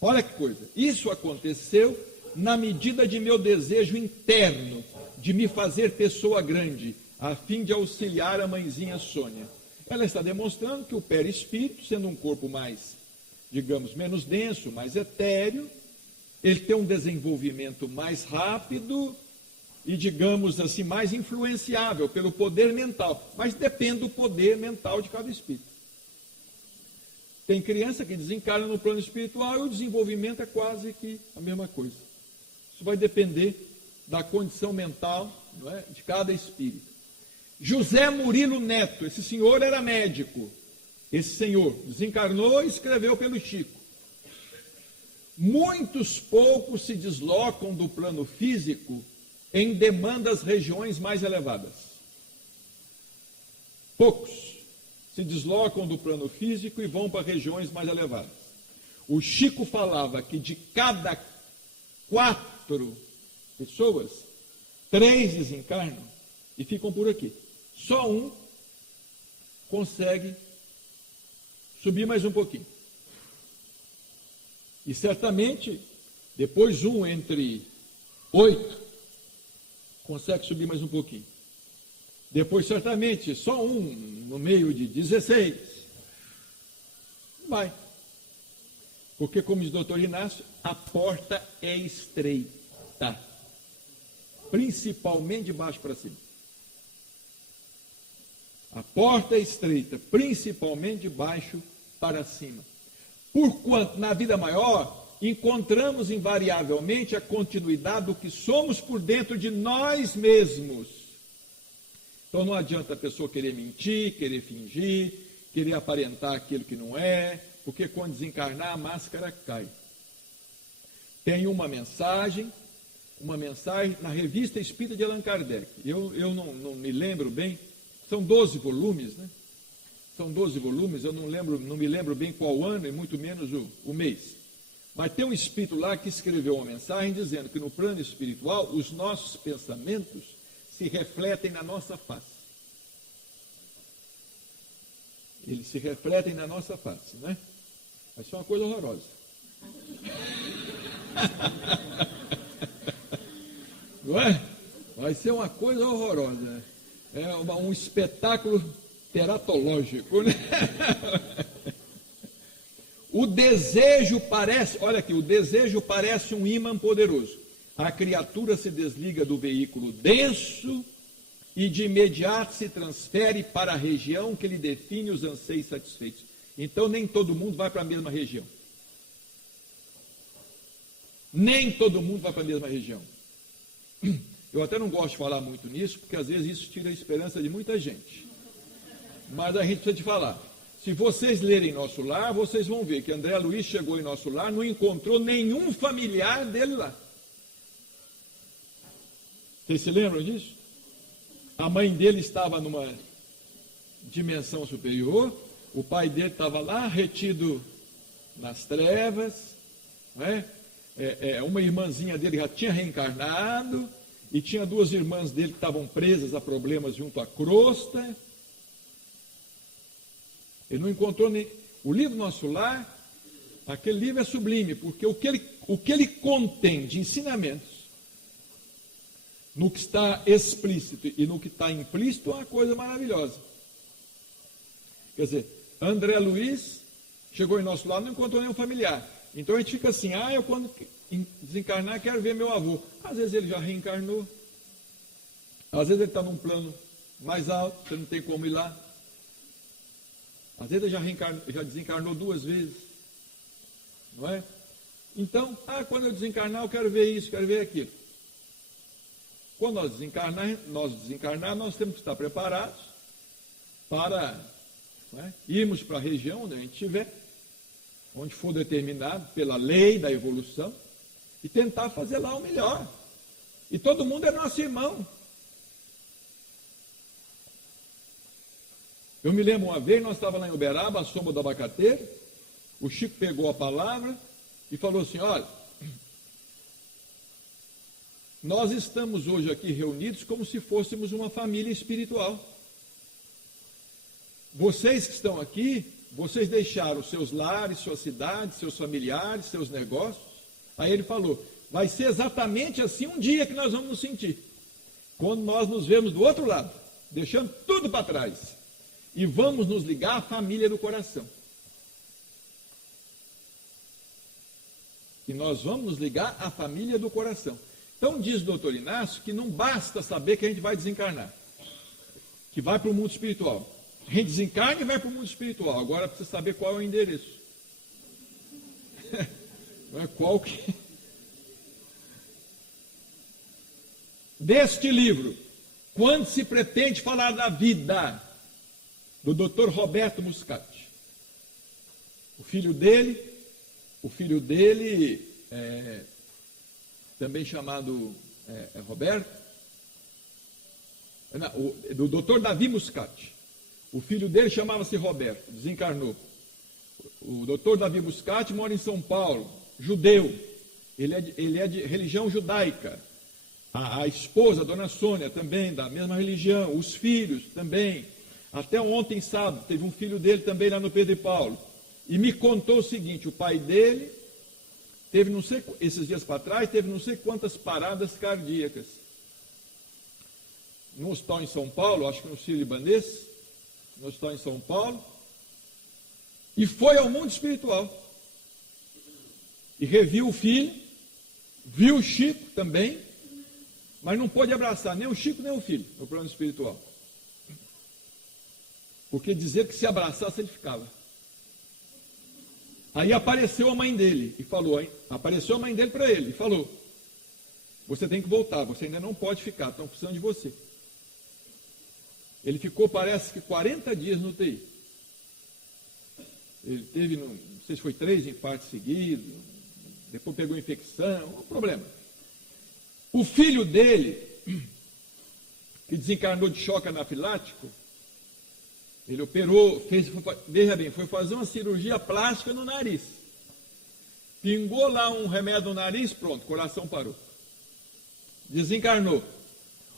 Olha que coisa. Isso aconteceu na medida de meu desejo interno, de me fazer pessoa grande, a fim de auxiliar a mãezinha Sônia. Ela está demonstrando que o perispírito, sendo um corpo mais, digamos, menos denso, mais etéreo, ele tem um desenvolvimento mais rápido e, digamos assim, mais influenciável pelo poder mental. Mas depende do poder mental de cada espírito. Tem criança que desencarna no plano espiritual e o desenvolvimento é quase que a mesma coisa. Isso vai depender da condição mental, não é, de cada espírito. José Murilo Neto, esse senhor era médico. Esse senhor desencarnou e escreveu pelo Chico. Muitos poucos se deslocam do plano físico em demandas regiões mais elevadas. Poucos se deslocam do plano físico e vão para regiões mais elevadas. O Chico falava que de cada 4 pessoas, 3 desencarnam e ficam por aqui. Só um consegue subir mais um pouquinho. E certamente, depois um entre 8 consegue subir mais um pouquinho. Depois, certamente, só um no meio de 16. Não vai. Porque, como diz o doutor Inácio, a porta é estreita. Principalmente de baixo para cima. A porta é estreita, principalmente de baixo para cima. Porquanto, na vida maior, encontramos invariavelmente a continuidade do que somos por dentro de nós mesmos. Então não adianta a pessoa querer mentir, querer fingir, querer aparentar aquilo que não é, porque quando desencarnar a máscara cai. Tem uma mensagem na Revista Espírita de Allan Kardec. Eu não me lembro bem. São 12 volumes, né? São 12 volumes, eu não me lembro bem qual ano e muito menos o mês. Mas tem um espírito lá que escreveu uma mensagem dizendo que no plano espiritual os nossos pensamentos se refletem na nossa face. Eles se refletem na nossa face, né? Vai ser uma coisa horrorosa. Não é? Vai ser uma coisa horrorosa. É um espetáculo teratológico, né? O desejo parece, olha aqui, o desejo parece um ímã poderoso. A criatura se desliga do veículo denso e de imediato se transfere para a região que lhe define os anseios satisfeitos. Então nem todo mundo vai para a mesma região. Nem todo mundo vai para a mesma região. Eu até não gosto de falar muito nisso, porque às vezes isso tira a esperança de muita gente. Mas a gente precisa te falar. Se vocês lerem Nosso Lar, vocês vão ver que André Luiz chegou em Nosso Lar, não encontrou nenhum familiar dele lá. Vocês se lembram disso? A mãe dele estava numa dimensão superior, o pai dele estava lá, retido nas trevas, né? Uma irmãzinha dele já tinha reencarnado, e tinha 2 irmãs dele que estavam presas a problemas junto à crosta. Ele não encontrou nem... O livro Nosso Lar, aquele livro é sublime, porque o que ele contém de ensinamentos, no que está explícito e no que está implícito, é uma coisa maravilhosa. Quer dizer, André Luiz chegou em Nosso Lar, não encontrou nenhum familiar. Então a gente fica assim, eu quando desencarnar quero ver meu avô. Às vezes ele já reencarnou, às vezes ele está num plano mais alto, você não tem como ir lá. Às vezes ele já desencarnou 2 vezes, não é? Então, quando eu desencarnar eu quero ver isso, quero ver aquilo. Quando nós desencarnar, nós temos que estar preparados para irmos para a região onde a gente estiver, onde for determinado pela lei da evolução, e tentar fazer lá o melhor. E todo mundo é nosso irmão. Eu me lembro uma vez, nós estávamos lá em Uberaba, à sombra do abacateiro, o Chico pegou a palavra e falou assim, olha, nós estamos hoje aqui reunidos como se fôssemos uma família espiritual. vocês que estão aqui, vocês deixaram seus lares, suas cidades, seus familiares, seus negócios. Aí ele falou, vai ser exatamente assim um dia que nós vamos nos sentir. Quando nós nos vemos do outro lado, deixando tudo para trás, e vamos nos ligar à família do coração. E nós vamos nos ligar à família do coração. Então diz o doutor Inácio que não basta saber que a gente vai desencarnar, que vai para o mundo espiritual. A gente desencarna e vai para o mundo espiritual. Agora precisa saber qual é o endereço. Não é qual que... Deste livro, Quando se pretende falar da vida, do Dr. Roberto Muscati. O filho dele, também chamado Roberto, do Dr. Davi Muscati. O filho dele chamava-se Roberto, desencarnou. O Dr. Davi Muscati mora em São Paulo, judeu. Ele é de religião judaica. A esposa, a dona Sônia, também da mesma religião. Os filhos também. Até ontem, sábado, teve um filho dele também lá no Pedro e Paulo. E me contou o seguinte, o pai dele teve, não sei, esses dias para trás, teve não sei quantas paradas cardíacas. No hospital em São Paulo, acho que no Sírio-Libanês, no hospital em São Paulo, e foi ao mundo espiritual. E reviu o filho, viu o Chico também, mas não pôde abraçar nem o Chico nem o filho no plano espiritual. Porque dizer que se abraçasse ele ficava. Aí apareceu a mãe dele e falou, apareceu a mãe dele para ele e falou, você tem que voltar, você ainda não pode ficar, estão precisando de você. Ele ficou, parece que 40 dias no UTI. Ele teve, não sei se foi 3 infartos seguidos, depois pegou infecção, um problema. O filho dele, que desencarnou de choque anafilático, ele operou, veja bem, foi fazer uma cirurgia plástica no nariz. Pingou lá um remédio no nariz, pronto, o coração parou. Desencarnou.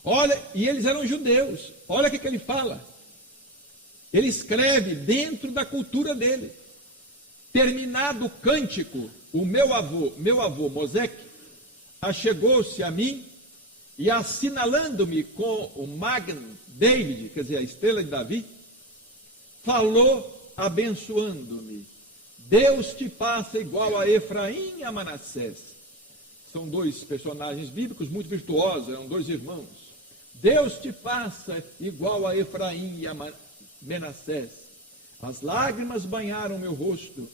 Olha, e eles eram judeus. Olha o que ele fala. Ele escreve dentro da cultura dele. Terminado o cântico, o meu avô Mosek, achegou-se a mim e assinalando-me com o Magen David, quer dizer, a estrela de Davi, falou abençoando-me. Deus te faça igual a Efraim e a Manassés. São 2 personagens bíblicos muito virtuosos, eram 2 irmãos. Deus te faça igual a Efraim e a Manassés. As lágrimas banharam meu rosto,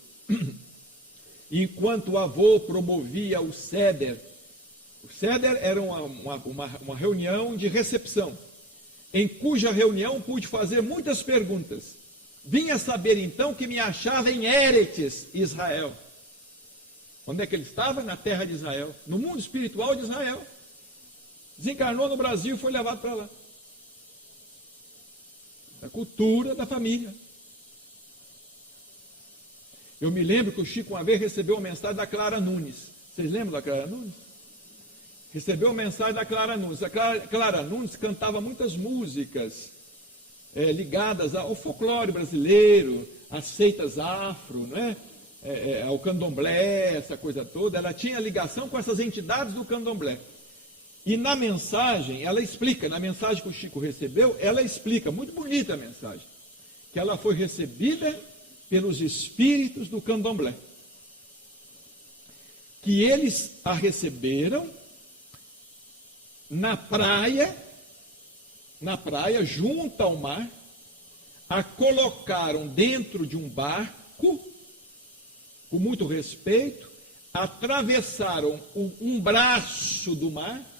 enquanto o avô promovia o Seder. O Seder era uma reunião de recepção, em cuja reunião pude fazer muitas perguntas. Vinha saber então que me achava em Éretes, Israel. Onde é que ele estava? Na terra de Israel, no mundo espiritual de Israel. Desencarnou no Brasil e foi levado para lá. Da cultura da família. Eu me lembro que o Chico uma vez recebeu uma mensagem da Clara Nunes. Vocês lembram da Clara Nunes? Recebeu uma mensagem da Clara Nunes. A Clara Nunes cantava muitas músicas ligadas ao folclore brasileiro, às seitas afro, né? Ao candomblé, essa coisa toda. Ela tinha ligação com essas entidades do candomblé. E na mensagem, ela explica, na mensagem que o Chico recebeu, ela explica, muito bonita a mensagem, que ela foi recebida pelos espíritos do candomblé. Que eles a receberam na praia, junto ao mar, a colocaram dentro de um barco, com muito respeito, atravessaram um braço do mar,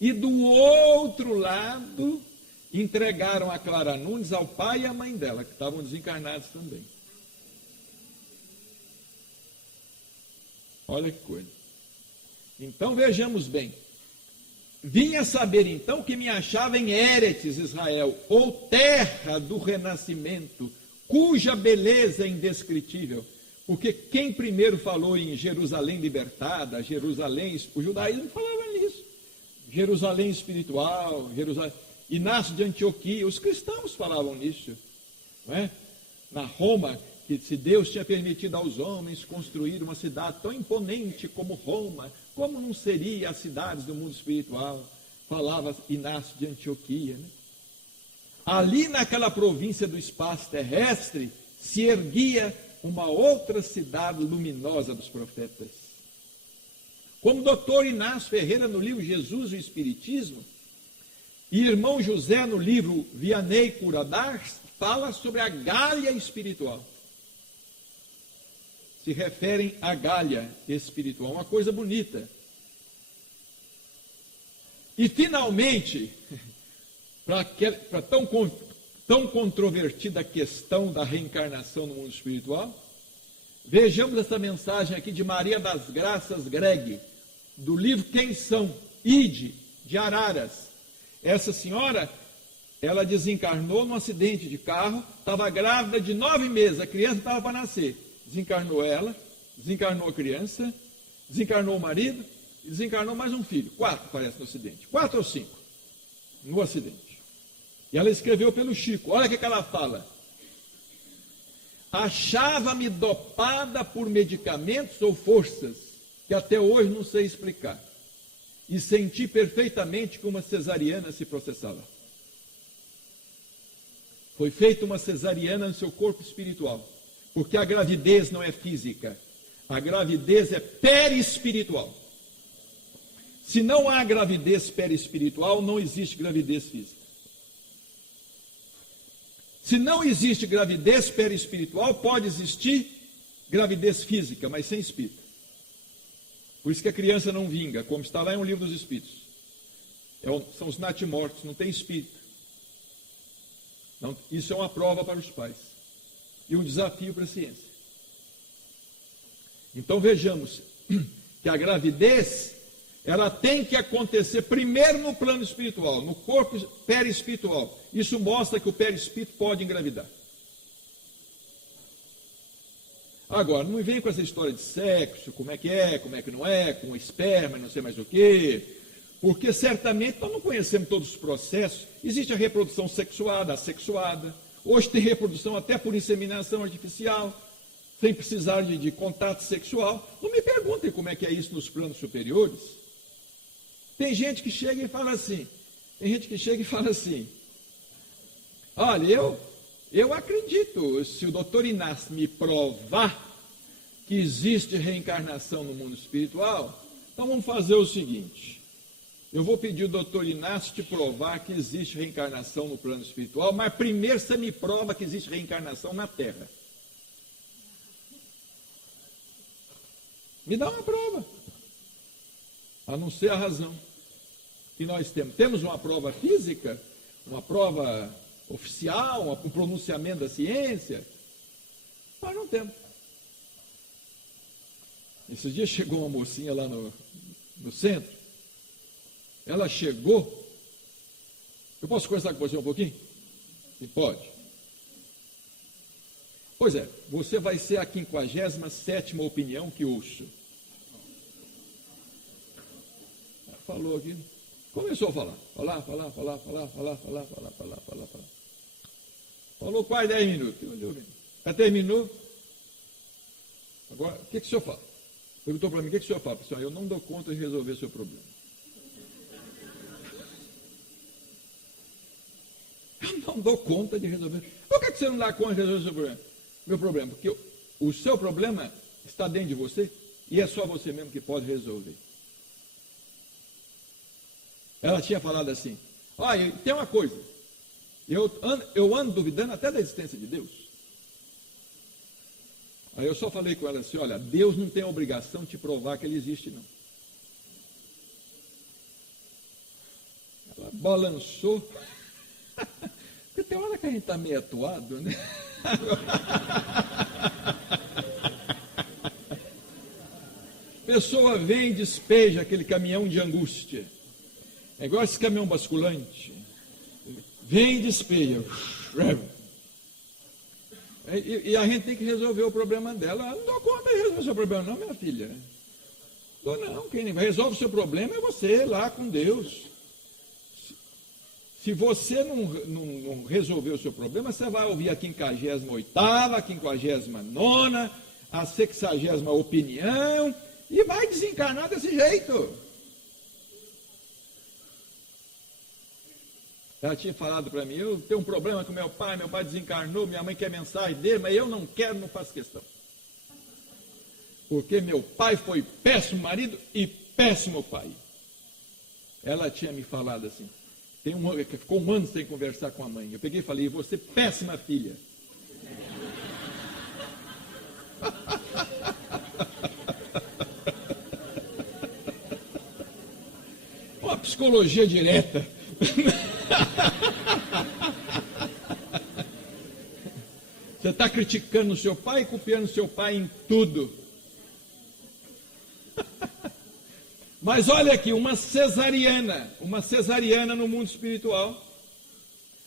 e do outro lado, entregaram a Clara Nunes ao pai e à mãe dela, que estavam desencarnados também. Olha que coisa. Então vejamos bem. Vinha saber então que me achava em Éretes, Israel, ou terra do renascimento, cuja beleza é indescritível. Porque quem primeiro falou em Jerusalém libertada, Jerusalém, o judaísmo falava nisso. Jerusalém espiritual, Inácio de Antioquia, os cristãos falavam nisso. não é? Na Roma, que se Deus tinha permitido aos homens construir uma cidade tão imponente como Roma, como não seria as cidades do mundo espiritual? Falava Inácio de Antioquia, né? Ali naquela província do espaço terrestre, se erguia uma outra cidade luminosa dos profetas. Como o doutor Inácio Ferreira no livro Jesus e o Espiritismo, e irmão José no livro Vianney Curadar, fala sobre a Gália espiritual. Se referem à Gália espiritual, uma coisa bonita. E finalmente, para tão controvertida questão da reencarnação no mundo espiritual, vejamos essa mensagem aqui de Maria das Graças Greg, do livro Quem São? Ide, de Araras. Essa senhora, ela desencarnou num acidente de carro, estava grávida de 9 meses, a criança estava para nascer. Desencarnou ela, desencarnou a criança, desencarnou o marido, e desencarnou mais um filho. 4 parece no acidente, 4 ou 5 no acidente. E ela escreveu pelo Chico, olha o que ela fala. Achava-me dopada por medicamentos ou forças, que até hoje não sei explicar. E senti perfeitamente como uma cesariana se processava. Foi feita uma cesariana no seu corpo espiritual, porque a gravidez não é física, a gravidez é perispiritual. Se não há gravidez perispiritual, não existe gravidez física. Se não existe gravidez perispiritual, pode existir gravidez física, mas sem espírito. Por isso que a criança não vinga, como está lá em um livro dos Espíritos. São os natimortos, não tem espírito. Não, isso é uma prova para os pais. E um desafio para a ciência. Então vejamos que a gravidez, ela tem que acontecer primeiro no plano espiritual, no corpo perispiritual. Isso mostra que o perispírito pode engravidar. Agora, não vem com essa história de sexo, como é que não é, com esperma, não sei mais o quê, porque certamente nós não conhecemos todos os processos. Existe a reprodução sexuada, assexuada. Hoje tem reprodução até por inseminação artificial, sem precisar de contato sexual. Não me perguntem como é que é isso nos planos superiores. Tem gente que chega e fala assim, olha, eu acredito, se o doutor Inácio me provar que existe reencarnação no mundo espiritual, então vamos fazer o seguinte, eu vou pedir o doutor Inácio te provar que existe reencarnação no plano espiritual, mas primeiro você me prova que existe reencarnação na Terra. Me dá uma prova, a não ser a razão que nós temos. Temos uma prova física, uma prova oficial, um pronunciamento da ciência, mas não temos. Esses dias chegou uma mocinha lá no centro, ela chegou, eu posso conversar com você um pouquinho? E pode. Pois é, você vai ser a 57ª opinião que ouço. Falou aqui, começou a falar. Falou quase 10 minutos. Já terminou? Agora, o que o senhor fala? Perguntou para mim, o que o senhor fala? Eu não dou conta de resolver o seu problema. Eu não dou conta de resolver. Por que você não dá conta de resolver o seu problema? Meu problema, porque o seu problema está dentro de você e é só você mesmo que pode resolver. Ela tinha falado assim, olha, tem uma coisa, eu ando duvidando até da existência de Deus. Aí eu só falei com ela assim, olha, Deus não tem a obrigação de te provar que Ele existe, não. Ela balançou, porque tem hora que a gente está meio atuado, né? Pessoa vem e despeja aquele caminhão de angústia. É igual esse caminhão basculante. Vem e despeja. E a gente tem que resolver o problema dela. Eu não dou conta de resolver o seu problema, não, minha filha. Não, quem resolve o seu problema é você lá com Deus. Se você não resolver o seu problema, você vai ouvir a 58ª, a 59ª, a 60ª opinião e vai desencarnar desse jeito. Ela tinha falado para mim, eu tenho um problema com meu pai desencarnou, minha mãe quer mensagem dele, mas eu não quero, não faço questão. Porque meu pai foi péssimo marido e péssimo pai. Ela tinha me falado assim, ficou um ano sem conversar com a mãe. Eu peguei e falei, você péssima filha. Uma psicologia direta. Você está criticando o seu pai e copiando o seu pai em tudo. Mas olha aqui, uma cesariana no mundo espiritual.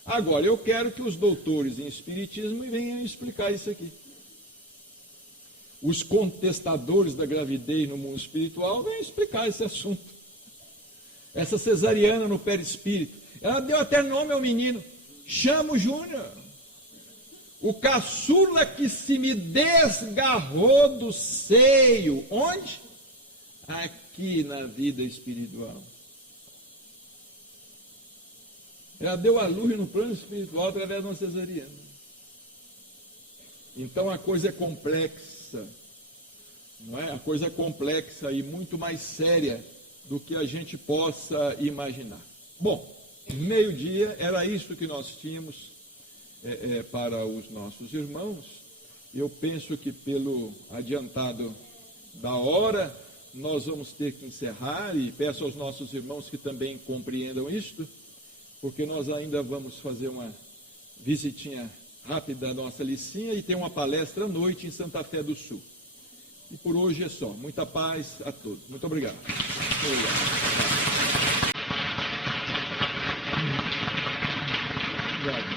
Agora, eu quero que os doutores em espiritismo venham explicar isso aqui. Os contestadores da gravidez no mundo espiritual venham explicar esse assunto. Essa cesariana no perispírito, ela deu até nome ao menino, Chamo Júnior. O caçula que se me desgarrou do seio. Onde? Aqui na vida espiritual. Ela deu a luz no plano espiritual através de uma cesariana. Então a coisa é complexa, não é? A coisa é complexa e muito mais séria do que a gente possa imaginar. Bom, meio-dia era isso que nós tínhamos para os nossos irmãos. Eu penso que pelo adiantado da hora, nós vamos ter que encerrar e peço aos nossos irmãos que também compreendam isto, porque nós ainda vamos fazer uma visitinha rápida da nossa licinha e tem uma palestra à noite em Santa Fé do Sul. E por hoje é só. Muita paz a todos. Muito obrigado. Muito obrigado. Obrigado.